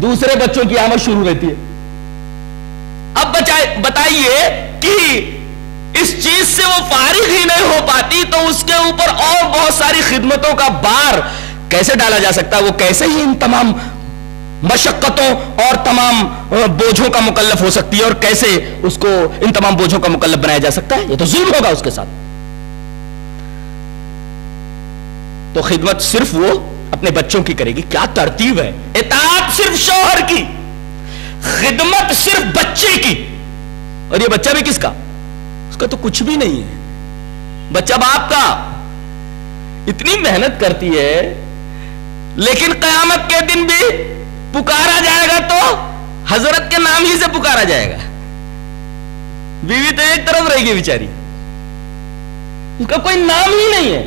دوسرے بچوں کی آمد شروع رہتی ہے. اب بتائیے کہ اس چیز سے وہ فارغ ہی نہیں ہو پاتی تو اس کے اوپر اور بہت ساری خدمتوں کا بار کیسے ڈالا جا سکتا ہے؟ وہ کیسے ہی ان تمام مشقتوں اور تمام بوجھوں کا مکلف ہو سکتی ہے, اور کیسے اس کو ان تمام بوجھوں کا مکلف بنایا جا سکتا ہے؟ یہ تو ظلم ہوگا اس کے ساتھ. تو خدمت صرف وہ اپنے بچوں کی کرے گی. کیا ترتیب ہے! اطاعت صرف شوہر کی, خدمت صرف بچے کی. اور یہ بچہ بھی کس کا؟ اس کا تو کچھ بھی نہیں ہے, بچہ باپ کا. اتنی محنت کرتی ہے لیکن قیامت کے دن بھی پکارا جائے گا تو حضرت کے نام ہی سے پکارا جائے گا. بیوی تو ایک طرف رہے گی بیچاری, اس کا کوئی نام ہی نہیں ہے.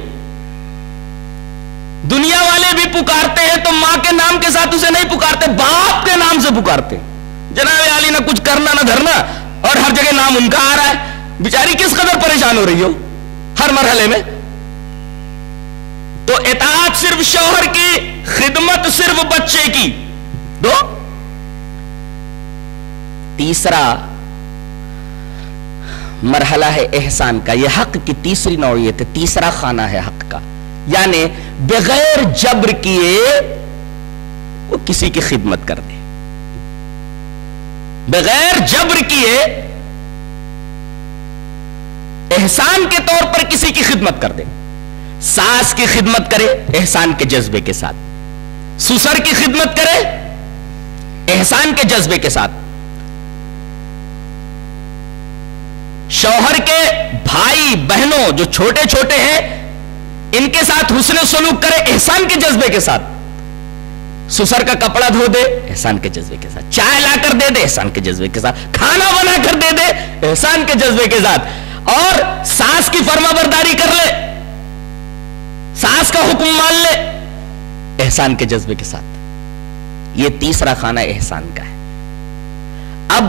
دنیا والے بھی پکارتے ہیں تو ماں کے نام کے ساتھ اسے نہیں پکارتے، باپ کے نام سے پکارتے ہیں. جناب علی نہ کچھ کرنا نہ دھرنا اور ہر جگہ نام ان کا آ رہا ہے. بیچاری کس قدر پریشان ہو رہی ہو ہر مرحلے میں. تو اطاعت صرف شوہر کی، خدمت صرف بچے کی. دو. تیسرا مرحلہ ہے احسان کا. یہ حق کی تیسری نوعیت ہے، تیسرا خانہ ہے حق کا. یعنی بغیر جبر کیے وہ کسی کی خدمت کر دے، بغیر جبر کیے احسان کے طور پر کسی کی خدمت کر دے. ساس کی خدمت کرے احسان کے جذبے کے ساتھ، سسر کی خدمت کرے احسان کے جذبے کے ساتھ، شوہر کے بھائی بہنوں جو چھوٹے چھوٹے ہیں ان کے ساتھ حسن سلوک کرے احسان کے جذبے کے ساتھ، سسر کا کپڑا دھو دے احسان کے جذبے کے ساتھ، چائے لا کر دے دے احسان کے جذبے کے ساتھ، کھانا بنا کر دے دے احسان کے جذبے کے ساتھ، اور ساس کی فرما برداری کر لے، ساس کا حکم مان لے احسان کے جذبے کے ساتھ. یہ تیسرا خانہ احسان کا ہے. اب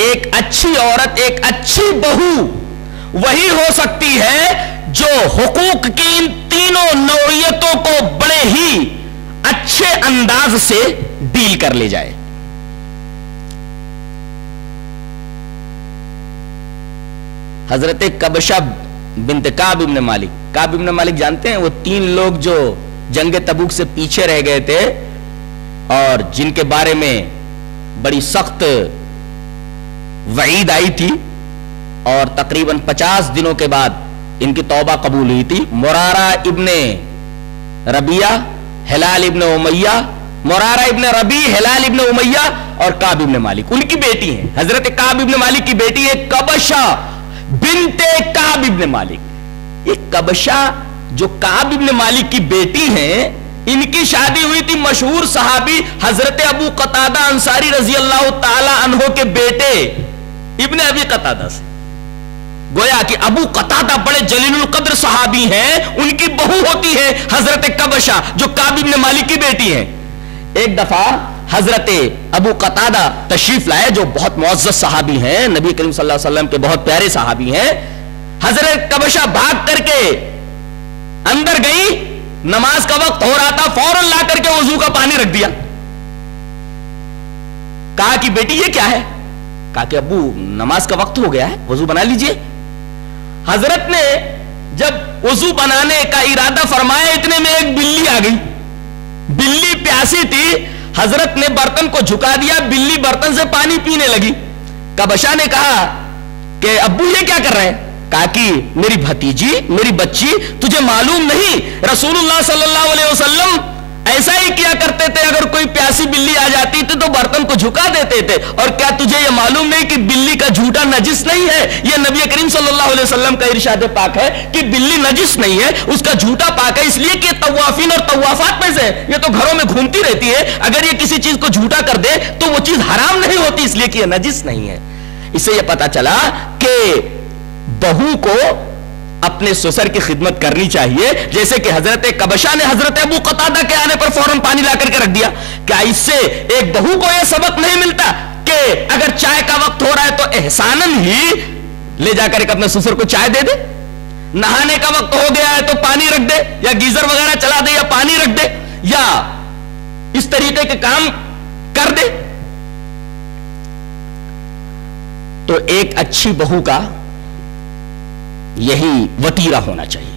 ایک اچھی عورت، ایک اچھی بہو وہی ہو سکتی ہے جو حقوق کی ان تینوں نوعیتوں کو بڑے ہی اچھے انداز سے ڈیل کر لے جائے. حضرت کبشہ بنت کعب ابن مالک، کعب ابن مالک جانتے ہیں، وہ 3 لوگ جو جنگ تبوک سے پیچھے رہ گئے تھے اور جن کے بارے میں بڑی سخت وعید آئی تھی اور تقریباً 50 دنوں کے بعد ان کی توبہ قبول ہوئی تھی. مرارہ ابن ربیہ، ہلال ابن امیہ، مرارہ ابن ربی، ہلال ابن امیہ اور کعب ابن مالک ان کی بیٹی ہیں. حضرت کعب ابن مالک کی بیٹی ہے کبشہ بنت کعب ابن مالک. یہ کبشہ جو کعب ابن مالک کی بیٹی ہیں، ان کی شادی ہوئی تھی مشہور صحابی حضرت ابو قتادہ انصاری رضی اللہ تعالی عنہ کے بیٹے ابن ابی قتادہ سے. گویا کہ ابو قتادہ بڑے جلیل القدر صحابی ہیں، ان کی بہو ہوتی ہے حضرت کبشہ جو کعب ابن مالک کی بیٹی ہیں. ایک دفعہ حضرت ابو قتادہ تشریف لائے جو بہت معزز صحابی ہیں، نبی کریم صلی اللہ علیہ وسلم کے بہت پیارے صحابی ہیں. حضرت کبشہ بھاگ کر کے اندر گئی، نماز کا وقت ہو رہا تھا، فوراً لا کر کے وضو کا پانی رکھ دیا. کہا کہ بیٹی یہ کیا ہے؟ کہا کہ ابو نماز کا وقت ہو گیا ہے، وضو بنا لیجئے. حضرت نے جب وضو بنانے کا ارادہ فرمایا، اتنے میں ایک بلی آ گئی. بلی پیاسی تھی، حضرت نے برتن کو جھکا دیا، بلی برتن سے پانی پینے لگی. کبشہ نے کہا کہ ابو یہ کیا کر رہے ہیں؟ کہا کہ میری بھتیجی، میری بچی، تجھے معلوم نہیں رسول اللہ صلی اللہ علیہ وسلم ایسا ہی کیا کرتے تھے، اگر کوئی پیاسی بلی آ جاتی تھی تو برتن کو جھکا دیتے تھے. اور کیا تجھے یہ معلوم نہیں کہ بلی کا جھوٹا نجس نہیں ہے؟ یہ نبی کریم صلی اللہ علیہ وسلم کا ارشاد پاک ہے کہ بلی نجس نہیں ہے، اس کا جھوٹا پاک ہے، اس لیے کہ طوافین اور طوافات میں سے یہ تو گھروں میں گھومتی رہتی ہے، اگر یہ کسی چیز کو جھوٹا کر دے تو وہ چیز حرام نہیں ہوتی، اس لیے کہ یہ نجس نہیں ہے. اس سے یہ پتا چلا کہ بہو کو اپنے سسر کی خدمت کرنی چاہیے، جیسے کہ حضرت کبشہ نے حضرت ابو قتادہ کے آنے پر فوراً پانی لا کر کے رکھ دیا. کیا اس سے ایک بہو کو یہ سبق نہیں ملتا کہ اگر چائے کا وقت ہو رہا ہے تو احساناً ہی لے جا کر اپنے سسر کو چائے دے دے؟ نہانے کا وقت ہو گیا ہے تو پانی رکھ دے، یا گیزر وغیرہ چلا دے، یا پانی رکھ دے، یا اس طریقے کے کام کر دے. تو ایک اچھی بہو کا یہی وتیرہ ہونا چاہیے.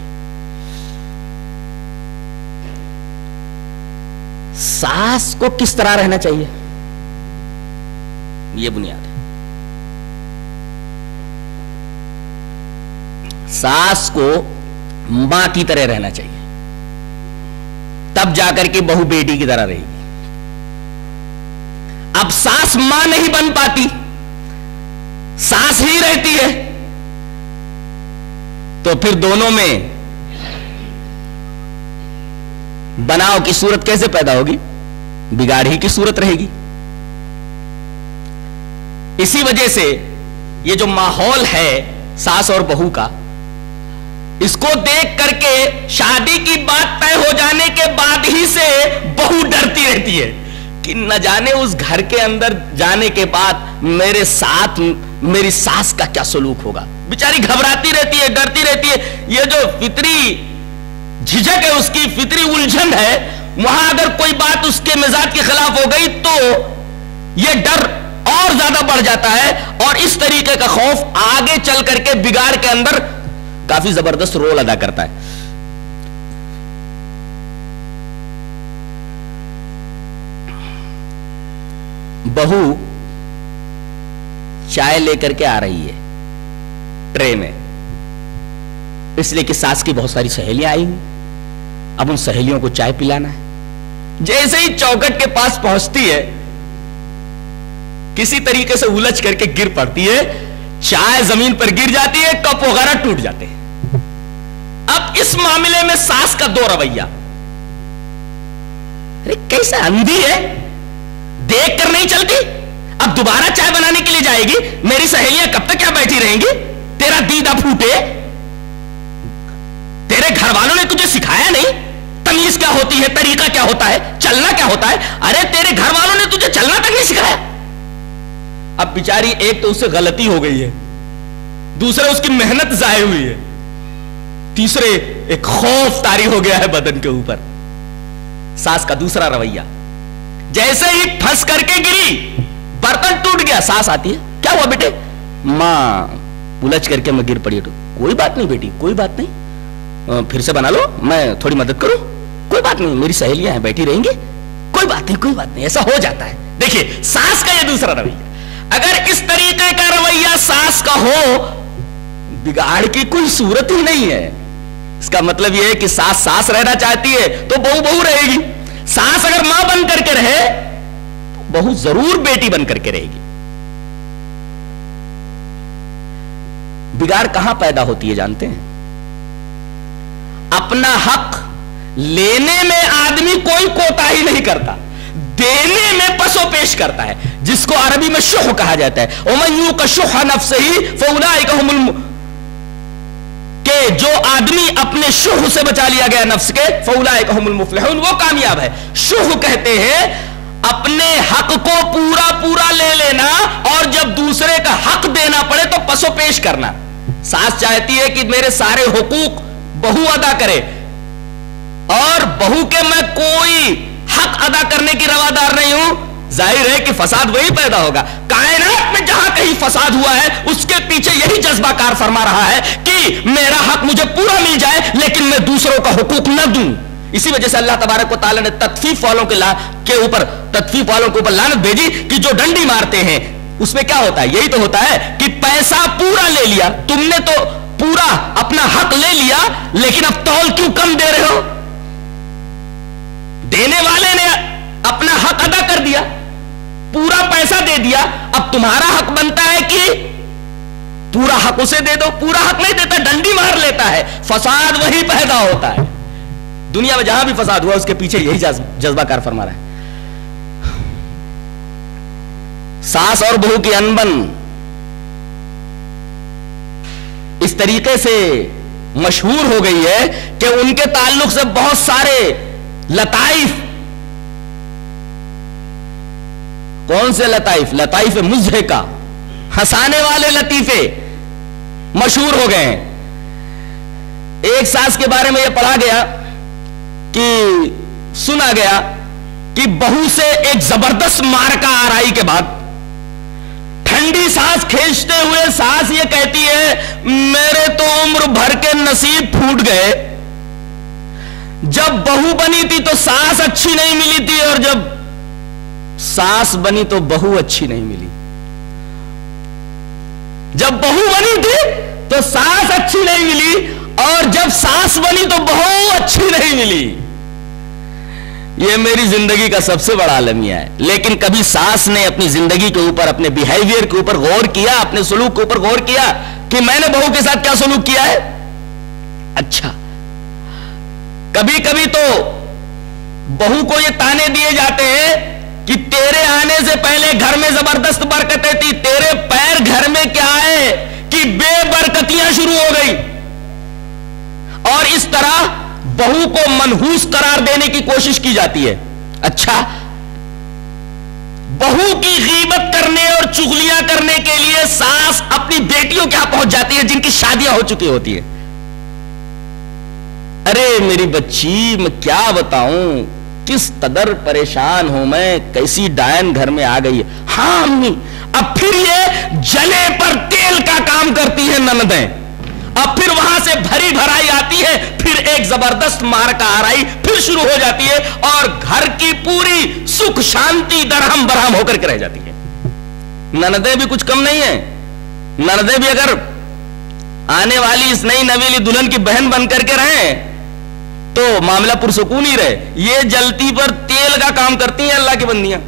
ساس کو کس طرح رہنا چاہیے؟ یہ بنیاد ہے. ساس کو ماں کی طرح رہنا چاہیے، تب جا کر کے بہو بیٹی کی طرح رہے گی. اب ساس ماں نہیں بن پاتی، ساس ہی رہتی ہے، تو پھر دونوں میں بناؤ کی صورت کیسے پیدا ہوگی؟ بگاڑ ہی کی صورت رہے گی. اسی وجہ سے یہ جو ماحول ہے ساس اور بہو کا، اس کو دیکھ کر کے شادی کی بات طے ہو جانے کے بعد ہی سے بہو ڈرتی رہتی ہے کہ نہ جانے اس گھر کے اندر جانے کے بعد میرے ساتھ میری ساس کا کیا سلوک ہوگا. بیچاری گھبراتی رہتی ہے, ڈرتی رہتی ہے. یہ جو فطری جھجک ہے, اس کی فطری الجھن ہے, وہاں اگر کوئی بات اس کے مزاج کے خلاف ہو گئی تو یہ ڈر اور زیادہ بڑھ جاتا ہے, اور اس طریقے کا خوف آگے چل کر کے بگاڑ کے اندر کافی زبردست رول ادا کرتا ہے. بہو چائے لے کر کے آ رہی ہے ٹرے میں, اس لیے کہ ساس کی بہت ساری سہیلیاں آئی ہیں, اب ان سہیلیوں کو چائے پلانا ہے. جیسے ہی چوکٹ کے پاس پہنچتی ہے کسی طریقے سے الجھ کر کے گر پڑتی ہے, چائے زمین پر گر جاتی ہے, کپ وغیرہ ٹوٹ جاتے ہیں. اب اس معاملے میں ساس کا دو رویہ, ارے کیسا اندھی ہے, دیکھ کر نہیں چلتی, اب دوبارہ چائے بنانے کے لیے جائے گی, میری سہیلیاں کب تک کیا بیٹھی رہیں گی, تیرا دیدہ پھوٹے, تیرے گھر والوں نے تجھے سکھایا نہیں تمیز کیا ہوتی ہے, طریقہ کیا ہوتا ہے, چلنا کیا ہوتا ہے, ارے تیرے گھر والوں نے تجھے چلنا تک نہیں سکھایا. اب بیچاری ایک تو اس سے غلطی ہو گئی ہے, دوسرے اس کی محنت ضائع ہوئی ہے, تیسرے ایک خوف طاری ہو گیا ہے بدن کے اوپر. ساس کا دوسرا رویہ, جیسے ہی پھنس کر کے گری برتن ٹوٹ گیا, ساس آتی ہے, کیا ہوا بیٹے, ماں الجھ کر کے میں گر پڑی. کوئی بات نہیں بیٹی, کوئی بات نہیں, پھر سے بنا لو, میں تھوڑی مدد کروں, کوئی بات نہیں, میری سہیلیاں ہیں بیٹھی رہیں گی, کوئی بات نہیں, کوئی بات نہیں, ایسا ہو جاتا ہے. دیکھیے ساس کا یہ دوسرا رویہ. اگر اس طریقے کا رویہ ساس کا ہو, بگاڑ کی کوئی صورت ہی نہیں ہے. اس کا مطلب یہ ہے کہ ساس ساس رہنا چاہتی ہے تو بہو بہو رہے گی. ساس اگر ماں بن کر کے رہے تو بہو ضرور بیٹی بن کر کے رہے گی. بگاڑ کہاں پیدا ہوتی ہے جانتے ہیں؟ اپنا حق لینے میں آدمی کوئی کوتاہی نہیں کرتا, دینے میں پسو پیش کرتا ہے, جس کو عربی میں شح کہا جاتا ہے. وَمَن يُوقَ شُحَّ نَفْسِهِ فَأُولَٰئِكَ هُمُ کہ جو آدمی اپنے شح سے بچا لیا گیا نفس کے, فَأُولَٰئِكَ هُمُ الْمُفْلِحُونَ, وہ کامیاب ہے. شح کہتے ہیں اپنے حق کو پورا پورا لے لینا, اور جب دوسرے کا حق دینا پڑے تو پسو پیش کرنا. ساس چاہتی ہے کہ میرے سارے حقوق بہو ادا کرے, اور بہو کے میں کوئی حق ادا کرنے کی روادار نہیں ہوں. ظاہر ہے کہ فساد وہی پیدا ہوگا. کائنات میں جہاں کہیں فساد ہوا ہے اس کے پیچھے یہی جذبہ کار فرما رہا ہے کہ میرا حق مجھے پورا مل جائے لیکن میں دوسروں کا حقوق نہ دوں. اسی وجہ سے اللہ تبارک و تعالی نے تطفیف والوں کے اوپر لعنت بھیجی کہ جو ڈنڈی مارتے ہیں اس میں کیا ہوتا ہے, یہی تو ہوتا ہے کہ پیسہ پورا لے لیا, تم نے تو پورا اپنا حق لے لیا لیکن اب تول کیوں کم دے رہے ہو. دینے والے نے اپنا حق ادا کر دیا, پورا پیسہ دے دیا, اب تمہارا حق بنتا ہے کہ پورا حق اسے دے دو. پورا حق نہیں دیتا, ڈنڈی مار لیتا ہے. فساد وہی پیدا ہوتا ہے. دنیا میں جہاں بھی فساد ہوا اس کے پیچھے یہی جذبہ کار فرما رہا ہے. ساس اور بہو کی انبن اس طریقے سے مشہور ہو گئی ہے کہ ان کے تعلق سے بہت سارے لطائف, کون سے لطائف, لطائف مضحکہ, ہنسانے والے لطیفے مشہور ہو گئے ہیں. ایک ساس کے بارے میں یہ پڑھا گیا کہ سنا گیا کہ بہو سے ایک زبردست مارکا آرائی کے بعد ٹھنڈی سانس کھینچتے ہوئے ساس یہ کہتی ہے میرے تو عمر بھر کے نصیب پھوٹ گئے. جب بہو بنی تھی تو ساس اچھی نہیں ملی تھی, اور جب ساس بنی تو بہو اچھی نہیں ملی. جب بہو بنی تھی تو ساس اچھی نہیں ملی, اور جب ساس بنی تو بہو اچھی نہیں ملی. یہ میری زندگی کا سب سے بڑا المیہ ہے. لیکن کبھی ساس نے اپنی زندگی کے اوپر, اپنے بیہیویئر کے اوپر غور کیا, اپنے سلوک کے اوپر غور کیا کہ میں نے بہو کے ساتھ کیا سلوک کیا ہے؟ اچھا, کبھی کبھی تو بہو کو یہ تانے دیے جاتے ہیں کہ تیرے آنے سے پہلے گھر میں زبردست برکتیں تھی, تیرے پیر گھر میں کیا ہے کہ بے برکتیاں شروع ہو گئی. اور اس طرح بہو کو منحوس قرار دینے کی کوشش کی جاتی ہے. اچھا، بہو کی غیبت کرنے اور چغلیاں کرنے کے لیے ساس اپنی بیٹیوں کے یہاں پہنچ جاتی ہے جن کی شادیاں ہو چکی ہوتی ہیں. ارے میری بچی، میں کیا بتاؤں کس قدر پریشان ہوں میں، کیسی ڈائن گھر میں آ گئی ہے. ہاں امی، اب پھر یہ جلے پر تیل کا کام کرتی ہیں نندیں، اب پھر وہاں سے بھری بھرائی آتی ہے، پھر ایک زبردست مارکا آرائی پھر شروع ہو جاتی ہے، اور گھر کی پوری سکھ شانتی درہم برہم ہو کر کے رہ جاتی ہے. نندیں بھی کچھ کم نہیں ہیں. نندیں بھی اگر آنے والی اس نئی نویلی دلہن کی بہن بن کر کے رہیں تو معاملہ پرسکون ہی رہے. یہ جلتی پر تیل کا کام کرتی ہیں اللہ کی بندیاں.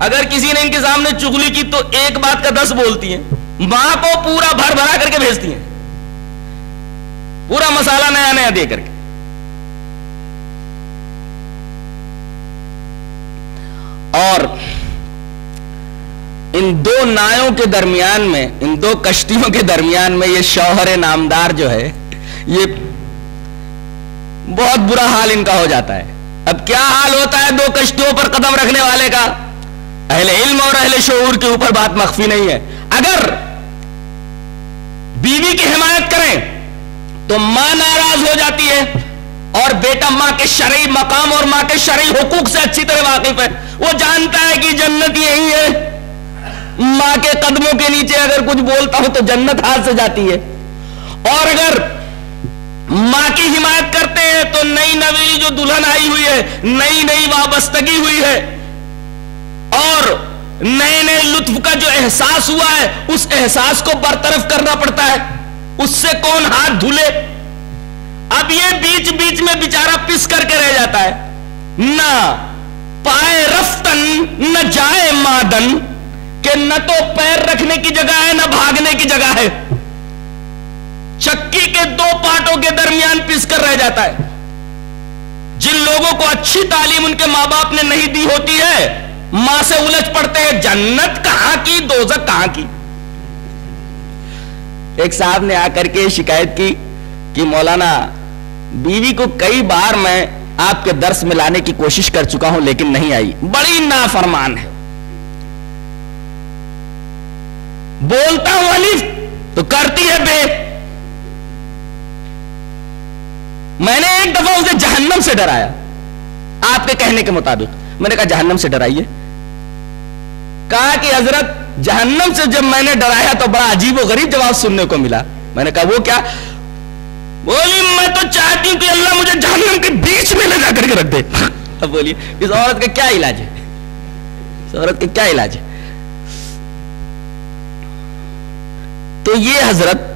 اگر کسی نے ان کے سامنے چغلی کی تو ایک بات کا 10 بولتی ہیں، ماں کو پورا بھر بھرا کر کے بھیجتی ہیں، پورا مسالہ نیا نیا دے کر کے. اور ان دو نایوں کے درمیان میں، ان دو کشتیوں کے درمیان میں یہ شوہر نامدار جو ہے، یہ بہت برا حال ان کا ہو جاتا ہے. اب کیا حال ہوتا ہے دو کشتیوں پر قدم رکھنے والے کا؟ اہل علم اور اہل شعور کے اوپر بات مخفی نہیں ہے. اگر بیوی کی حمایت کریں تو ماں ناراض ہو جاتی ہے، اور بیٹا ماں کے شرعی مقام اور ماں کے شرعی حقوق سے اچھی طرح واقف ہے. وہ جانتا ہے کہ جنت یہی ہے، ماں کے قدموں کے نیچے اگر کچھ بولتا ہوں تو جنت ہاتھ سے جاتی ہے. اور اگر ماں کی حمایت کرتے ہیں تو نئی نویلی جو دلہن آئی ہوئی ہے، نئی نئی وابستگی ہوئی ہے، اور نئے نئے لطف کا جو احساس ہوا ہے، اس احساس کو برطرف کرنا پڑتا ہے. اس سے کون ہاتھ دھلے؟ اب یہ بیچ بیچ میں بیچارہ پس کر کے رہ جاتا ہے. نہ پائے رفتن نہ جائے مادن، کہ نہ تو پیر رکھنے کی جگہ ہے نہ بھاگنے کی جگہ ہے. چکی کے دو پاٹوں کے درمیان پس کر رہ جاتا ہے. جن لوگوں کو اچھی تعلیم ان کے ماں باپ نے نہیں دی ہوتی ہے، ماں سے الجھ پڑتے ہیں، جنت کہاں کی دوزخ کہاں کی. ایک صاحب نے آ کر کے شکایت کی کہ مولانا بیوی کو کئی بار میں آپ کے درس میں لانے کی کوشش کر چکا ہوں لیکن نہیں آئی، بڑی نافرمان ہے. بولتا ہوں الف تو کرتی ہے بے. میں نے ایک دفعہ اسے جہنم سے ڈرایا آپ کے کہنے کے مطابق. میں نے کہا جہنم سے ڈرائیے. کہا کہ حضرت جہنم سے جب میں نے ڈرایا تو بڑا عجیب و غریب جواب سننے کو ملا. میں نے کہا وہ کیا؟ بولی میں تو چاہتی ہوں کہ اللہ مجھے جہنم کے بیچ میں لے جا کر کے رکھ دے. اب بولیے اس عورت کا کیا علاج ہے؟ اس عورت کا کیا علاج ہے؟ تو یہ حضرت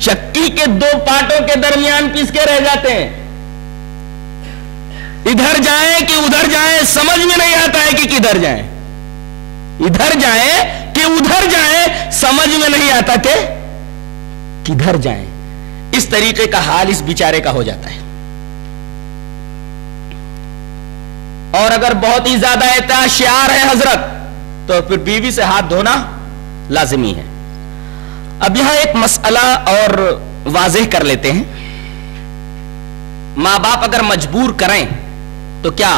چکی کے دو پاٹوں کے درمیان پس کے رہ جاتے ہیں. ادھر جائیں کہ ادھر جائیں سمجھ میں نہیں آتا ہے کہ کدھر جائیں. ادھر جائیں کہ ادھر جائیں سمجھ میں نہیں آتا کہ کدھر جائیں. اس طریقے کا حال اس بیچارے کا ہو جاتا ہے. اور اگر بہت ہی زیادہ اعتیادشعار ہے حضرت تو پھر بیوی سے ہاتھ دھونا لازمی ہے. اب یہاں ایک مسئلہ اور واضح کر لیتے ہیں. ماں باپ اگر مجبور کریں تو کیا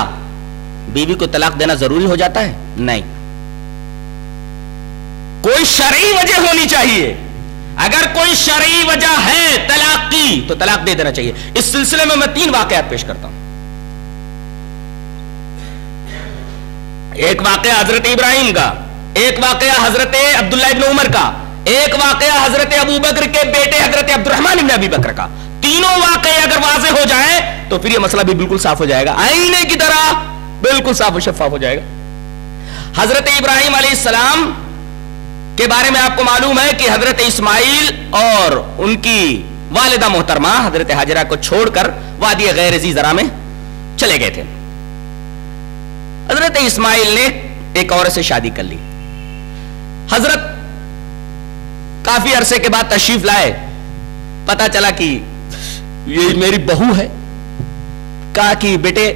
بیوی کو طلاق دینا ضروری ہو جاتا ہے؟ نہیں. کوئی شرعی وجہ ہونی چاہیے. اگر کوئی شرعی وجہ ہے طلاق کی تو طلاق دے دینا چاہیے. اس سلسلے میں 3 واقعات پیش کرتا ہوں. ایک واقعہ حضرت ابراہیم کا، ایک واقعہ حضرت عبداللہ ابن عمر کا، ایک واقعہ حضرت ابو بکر کے بیٹے حضرت عبد الرحمن ابن ابی بکر کا. تینوں واقعے اگر واضح ہو جائیں تو پھر یہ مسئلہ بھی بالکل صاف ہو جائے گا، آئینے کی طرح بالکل صاف و شفاف ہو جائے گا. حضرت ابراہیم علیہ السلام کے بارے میں آپ کو معلوم ہے کہ حضرت اسماعیل اور ان کی والدہ محترمہ حضرت حاجرہ کو چھوڑ کر وادی غیر ذی زرع میں چلے گئے تھے. حضرت اسماعیل نے ایک عورت سے شادی کر لی. حضرت کافی عرصے کے بعد تشریف لائے، پتا چلا کہ یہ میری بہو ہے. کہا کہ بیٹے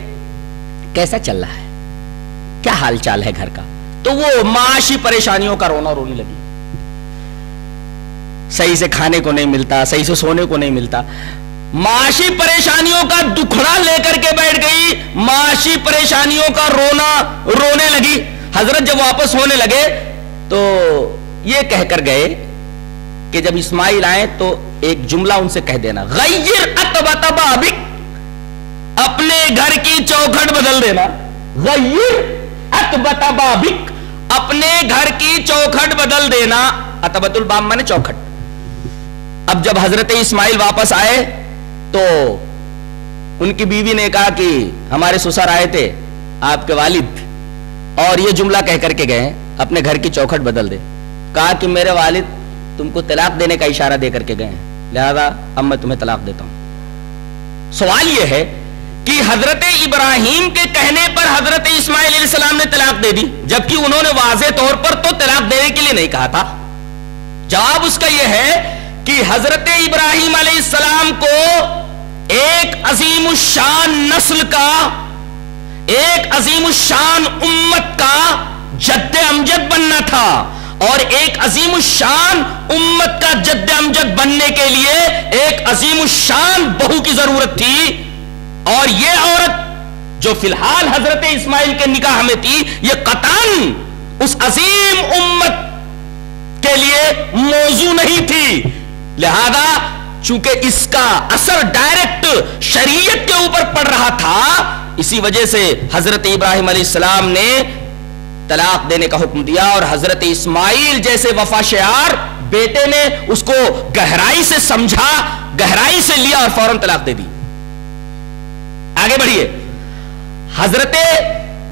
کیسا چل رہا ہے، کیا حال چال ہے گھر کا؟ تو وہ معاشی پریشانیوں کا رونا رونے لگی. صحیح سے کھانے کو نہیں ملتا، صحیح سے سونے کو نہیں ملتا. معاشی پریشانیوں کا دکھڑا لے کر کے بیٹھ گئی, معاشی پریشانیوں کا رونے لگی. حضرت جب واپس ہونے لگے تو یہ کہہ کر گئے کہ جب اسماعیل آئے تو ایک جملہ ان سے کہہ دینا, غیر اتبت بابک, اپنے گھر کی چوکھٹ بدل دینا. غیر اتبت بابک, اپنے گھر کی چوکھٹ بدل دینا. اتبت الباب مانے چوکھٹ. اب جب حضرت اسماعیل واپس آئے تو ان کی بیوی نے کہا کہ ہمارے سسر آئے تھے آپ کے والد, اور یہ جملہ کہہ کر کے گئے اپنے گھر کی چوکھٹ بدل دے. کہا کہ میرے والد تم کو طلاق دینے کا اشارہ دے کر کے گئے ہیں, لہذا اب میں تمہیں طلاق دیتا ہوں. سوال یہ ہے کہ حضرت ابراہیم کے کہنے پر حضرت اسماعیل علیہ السلام نے طلاق دے دی, جبکہ انہوں نے واضح طور پر تو طلاق دینے کے لیے نہیں کہا تھا. جواب اس کا یہ ہے کہ حضرت ابراہیم علیہ السلام کو ایک عظیم الشان نسل کا, ایک عظیم الشان امت کا جد امجد بننا تھا, اور ایک عظیم الشان امت کا جد امجد بننے کے لیے ایک عظیم الشان بہو کی ضرورت تھی. اور یہ عورت جو فی الحال حضرت اسماعیل کے نکاح میں تھی, یہ قطعاً اس عظیم امت کے لیے موضوع نہیں تھی. لہذا چونکہ اس کا اثر ڈائریکٹ شریعت کے اوپر پڑ رہا تھا, اسی وجہ سے حضرت ابراہیم علیہ السلام نے طلاق دینے کا حکم دیا, اور حضرت اسماعیل جیسے وفا شعار بیٹے نے اس کو گہرائی سے سمجھا, گہرائی سے لیا اور فوراً طلاق دے دی. آگے بڑھیے. حضرت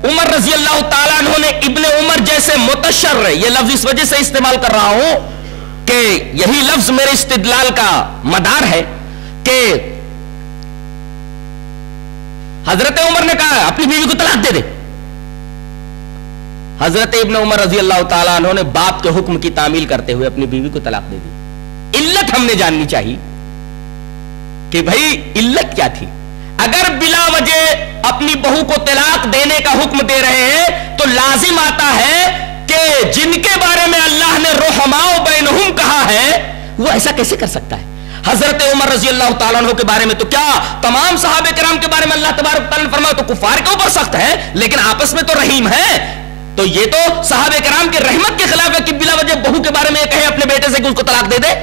عمر رضی اللہ تعالیٰ عنہ نے ابن عمر جیسے متشرع, یہ لفظ اس وجہ سے استعمال کر رہا ہوں کہ یہی لفظ میرے استدلال کا مدار ہے, کہ حضرت عمر نے کہا اپنی بیوی کو طلاق دے دے. حضرت ابن عمر رضی اللہ تعالیٰ عنہ نے باپ کے حکم کی تعمیل کرتے ہوئے اپنی بیوی کو طلاق دے دی. علت ہم نے جاننی چاہیے کہ بھائی علت کیا تھی. اگر بلا وجہ اپنی بہو کو طلاق دینے کا حکم دے رہے ہیں تو لازم آتا ہے کہ جن کے بارے میں اللہ نے رحماء بینہم کہا ہے وہ ایسا کیسے کر سکتا ہے. حضرت عمر رضی اللہ تعالیٰ عنہ کے بارے میں تو کیا, تمام صحابہ کرام کے بارے میں اللہ تبارک تعالیٰ نے فرمایا تو کفار کے اوپر سخت ہے, لیکن آپس میں تو رحیم ہے. تو یہ تو صحابہ کرام کے رحمت کے خلاف ہے کہ بلا وجہ بہو کے بارے میں کہے اپنے بیٹے سے کہ اس کو طلاق دے دے.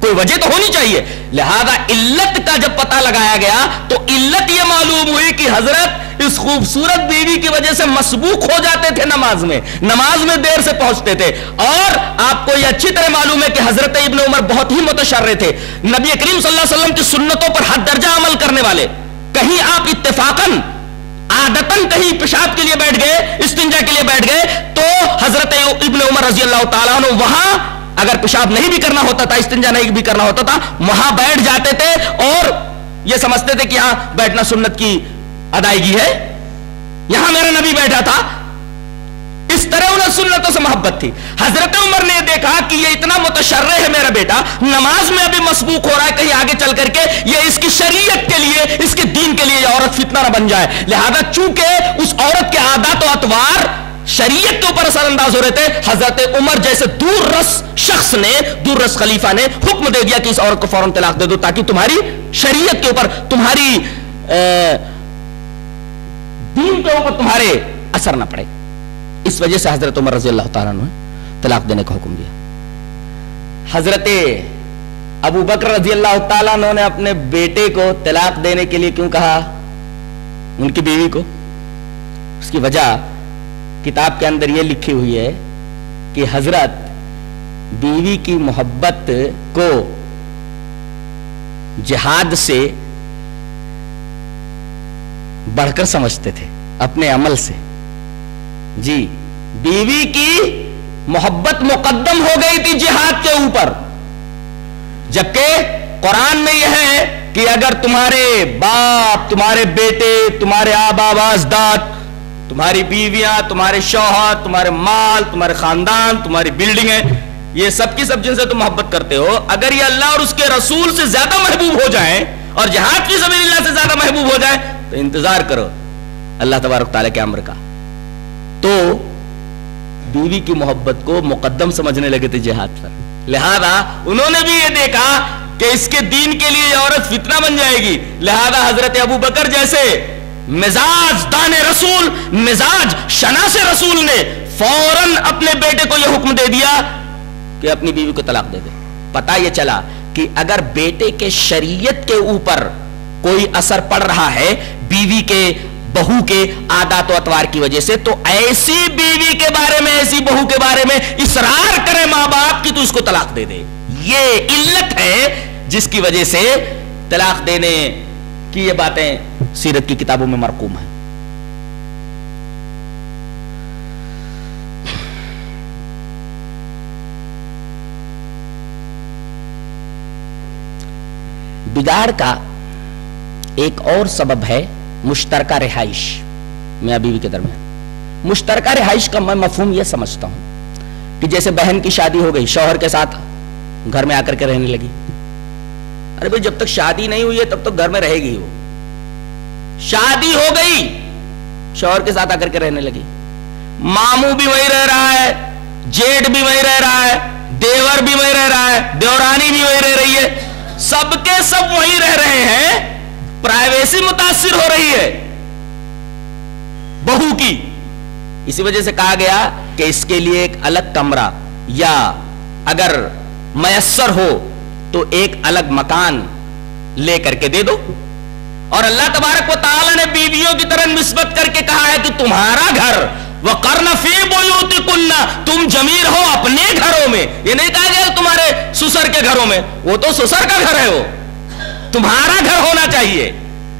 کوئی وجہ تو ہونی چاہیے. لہذا علت کا جب پتہ لگایا گیا تو علت یہ معلوم ہوئی کہ حضرت اس خوبصورت بیوی کی وجہ سے مسبوق ہو جاتے تھے نماز میں دیر سے پہنچتے تھے. اور آپ کو یہ اچھی طرح معلوم ہے کہ حضرت ابن عمر بہت ہی متشرع تھے, نبی کریم صلی اللہ علیہ وسلم کی سنتوں پر حد درجہ عمل کرنے والے. کہیں آپ اتفاقاً عادتاً کہیں پیشاب کے لیے بیٹھ گئے, استنجا کے لیے بیٹھ گئے, تو حضرت ابن عمر رضی اللہ تعالیٰ عنہ وہاں اگر پیشاب نہیں بھی کرنا ہوتا تھا, استنجا نہیں بھی کرنا ہوتا تھا, وہاں بیٹھ جاتے تھے اور یہ سمجھتے تھے کہ یہاں بیٹھنا سنت کی ادائیگی ہے, یہاں میرا نبی بیٹھا تھا. اس طرح انہیں سنتوں سے محبت تھی. حضرت عمر نے دیکھا کہ یہ اتنا متشرع ہے میرا بیٹا, نماز میں ابھی مسبوق ہو رہا ہے, کہیں آگے چل کر کے یہ اس کی شریعت کے لیے, اس کے دین کے لیے یہ عورت فتنہ نہ بن جائے. لہذا چونکہ اس عورت کے عادات و اطوار شریعت کے اوپر اثر انداز ہو رہے تھے, حضرت عمر جیسے دور رس شخص نے, دور رس خلیفہ نے حکم دے دیا کہ اس عورت کو فوراً طلاق دے دو تاکہ تمہاری شریعت کے اوپر, تمہاری دین کے اوپر تمہارے اثر نہ پڑے. اس وجہ سے حضرت عمر رضی اللہ تعالیٰ عنہ طلاق دینے کا حکم دیا. حضرت ابو بکر رضی اللہ تعالیٰ عنہ نے اپنے بیٹے کو طلاق دینے کے لیے کیوں کہا ان کی بیوی کو؟ اس کی وجہ کتاب کے اندر یہ لکھی ہوئی ہے کہ حضرت بیوی کی محبت کو جہاد سے بڑھ کر سمجھتے تھے اپنے عمل سے. جی, بیوی کی محبت مقدم ہو گئی تھی جہاد کے اوپر, جبکہ قرآن میں یہ ہے کہ اگر تمہارے باپ, تمہارے بیٹے, تمہارے آبا و اجداد, تمہاری بیویاں, تمہارے شوہر, تمہارے مال, تمہارے خاندان, تمہاری بلڈنگیں, یہ سب کی سب جن سے تم محبت کرتے ہو, اگر یہ اللہ اور اس کے رسول سے زیادہ محبوب ہو جائیں اور جہاد فی سبیل اللہ سے زیادہ محبوب ہو جائیں تو انتظار کرو اللہ تبارک تعالیٰ کے امر کا. تو بیوی کی محبت کو مقدم سمجھنے لگے تھے جہاد پر. لہذا انہوں نے بھی یہ دیکھا کہ اس کے دین کے لیے یہ عورت فتنہ بن جائے گی، لہذا حضرت ابو بکر جیسے مزاج دان رسول، مزاج شناس رسول نے فوراً اپنے بیٹے کو یہ حکم دے دیا کہ اپنی بیوی کو طلاق دے دے۔ پتہ یہ چلا کہ اگر بیٹے کے شریعت کے اوپر کوئی اثر پڑ رہا ہے بیوی کے، بہو کے عادات و اطوار کی وجہ سے، تو ایسی بیوی کے بارے میں، ایسی بہو کے بارے میں اصرار کرے ماں باپ کی تو اس کو طلاق دے دے۔ یہ علت ہے جس کی وجہ سے طلاق دینے کی یہ باتیں سیرت کی کتابوں میں مرقوم ہیں۔ بگاڑ کا ایک اور سبب ہے مشترکہ رہائش، میاں بیوی کے درمیان۔ مشترکہ رہائش کا میں مفہوم یہ سمجھتا ہوں کہ جیسے بہن کی شادی ہو گئی، شوہر کے ساتھ گھر میں آ کر کے رہنے لگی۔ ارے بھائی جب تک شادی نہیں ہوئی ہے تب تک گھر میں رہے گی، وہ شادی ہو گئی شوہر کے ساتھ آ کر کے رہنے لگی، ماموں بھی وہی رہ رہا ہے، جیٹ بھی وہی رہ رہا ہے، دیور بھی وہی رہ رہا ہے، دیورانی بھی وہی رہ رہی ہے، سب کے سب وہی رہ رہے ہیں، پرائیویسی متاثر ہو رہی ہے بہو کی۔ اسی وجہ سے کہا گیا کہ اس کے لیے ایک الگ کمرہ، یا اگر میسر ہو تو ایک الگ مکان لے کر کے دے دو۔ اور اللہ تبارک و تعالی نے بیویوں کی طرح نسبت کر کے کہا ہے کہ تمہارا گھر وَقَرْنَ فِي بُيُوتِكُنَّ، تم جمیر ہو اپنے گھروں میں۔ یہ نہیں کہا گیا تمہارے سسر کے گھروں میں، وہ تو سسر کا گھر ہے، وہ تمہارا گھر ہونا چاہیے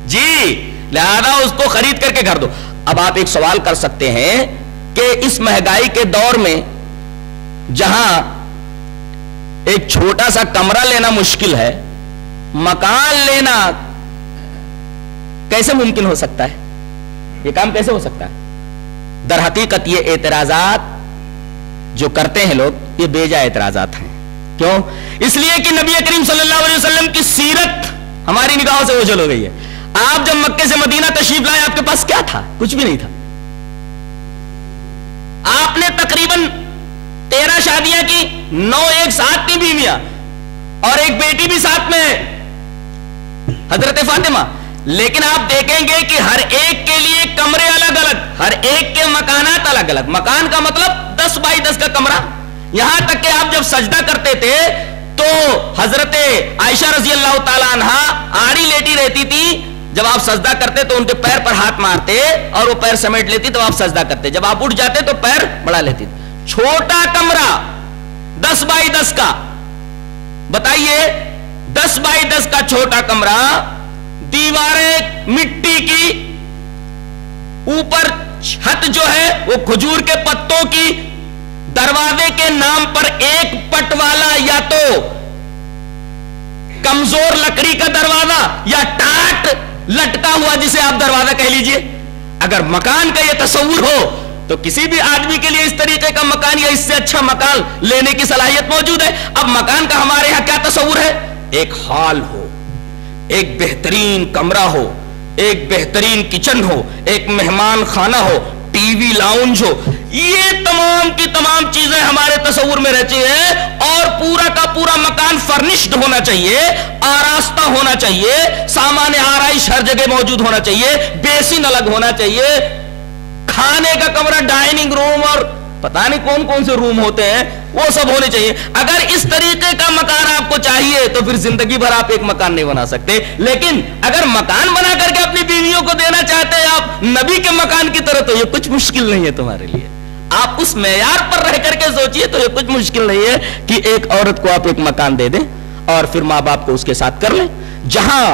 جی، لہذا اس کو خرید کر کے گھر دو۔ اب آپ ایک سوال کر سکتے ہیں کہ اس مہنگائی کے دور میں جہاں ایک چھوٹا سا کمرہ لینا مشکل ہے، مکان لینا کیسے ممکن ہو سکتا ہے؟ یہ کام کیسے ہو سکتا ہے؟ در حقیقت یہ اعتراضات جو کرتے ہیں لوگ، یہ بے جا اعتراضات ہیں۔ کیوں؟ اس لیے کہ نبی کریم صلی اللہ علیہ وسلم کی سیرت ہماری نگاہوں سے اوجھل ہو گئی ہے۔ آپ جب مکے سے مدینہ تشریف لائے، آپ کے پاس کیا تھا؟ کچھ بھی نہیں تھا۔ آپ نے تقریباً 13 شادیاں کی، 9 ایک ساتھ کی بیویاں، اور ایک بیٹی بھی ساتھ میں ہے، حضرت فاطمہ۔ لیکن آپ دیکھیں گے کہ ہر ایک کے لیے کمرے الگ الگ، ہر ایک کے مکانات الگ الگ۔ مکان کا مطلب 10 بائی 10 کا کمرہ۔ یہاں تک کہ آپ جب سجدہ کرتے تھے تو حضرت عائشہ رضی اللہ تعالی عنہ آڑی لیٹی رہتی تھی، جب آپ سجدہ کرتے تو ان کے پیر پر ہاتھ مارتے اور وہ پیر سمیٹ لیتی تو آپ سجدہ کرتے، جب آپ اٹھ جاتے تو پیر بڑھا لیتی۔ چھوٹا کمرہ 10 بائی 10 کا، بتائیے 10 بائی 10 کا چھوٹا کمرہ، دیواریں مٹی کی، اوپر چھت جو ہے وہ کھجور کے پتوں کی، دروازے کے نام پر ایک پٹ والا یا تو کمزور لکڑی کا دروازہ یا ٹاٹ لٹکا ہوا جسے آپ دروازہ کہہ لیجئے۔ اگر مکان کا یہ تصور ہو تو کسی بھی آدمی کے لیے اس طریقے کا مکان یا اس سے اچھا مکان لینے کی صلاحیت موجود ہے۔ اب مکان کا ہمارے ہاں کیا تصور ہے؟ ایک ہال ہو، ایک بہترین کمرہ ہو، ایک بہترین کچن ہو، ایک مہمان خانہ ہو، ٹی وی لاؤنج ہو، یہ تمام کی تمام چیزیں ہمارے تصور میں رہتی ہیں، اور پورا کا پورا مکان فرنشڈ ہونا چاہیے، آراستہ ہونا چاہیے، سامان آرائش ہر جگہ موجود ہونا چاہیے، بیسن الگ ہونا چاہیے، کھانے کا کمرہ، ڈائننگ روم اور پتہ نہیں کون کون سے روم ہوتے ہیں وہ سب ہونے چاہیے۔ اگر اس طریقے کا مکان آپ کو چاہیے تو پھر زندگی بھر آپ ایک مکان نہیں بنا سکتے، لیکن اگر مکان بنا کر کے اپنی بیویوں کو دینا چاہتے ہیں آپ نبی کے مکان کی طرح، تو یہ کچھ مشکل نہیں ہے تمہارے لیے۔ آپ اس معیار پر رہ کر کے سوچئے تو یہ کچھ مشکل نہیں ہے کہ ایک عورت کو آپ ایک مکان دے دیں اور پھر ماں باپ کو اس کے ساتھ کر لیں۔ جہاں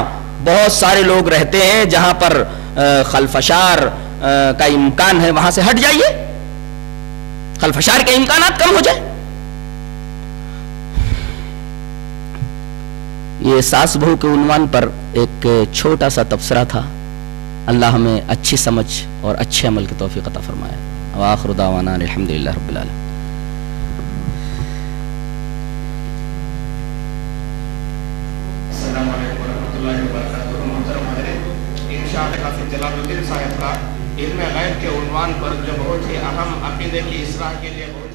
بہت سارے لوگ رہتے ہیں، جہاں پر خلفشار کا امکان ہے، وہاں سے ہٹ جائیے، خلفشار کے امکانات کم ہو جائے۔ یہ ساس بہو کے عنوان پر ایک چھوٹا سا تبصرہ تھا۔ اللہ ہمیں اچھی سمجھ اور اچھے عمل کی توفیق عطا فرمائے۔ وآخر دعوانا الحمدللہ رب العالمین۔ السلام علیکم ورحمۃ اللہ وبرکاتہ۔ محترم حضرات، انشاءاللہ حافظ جلال الدین صاحب کا علم غیب کے عنوان پر جو بہت ہی اہم عقیدے کی اصلاح کے لیے بہت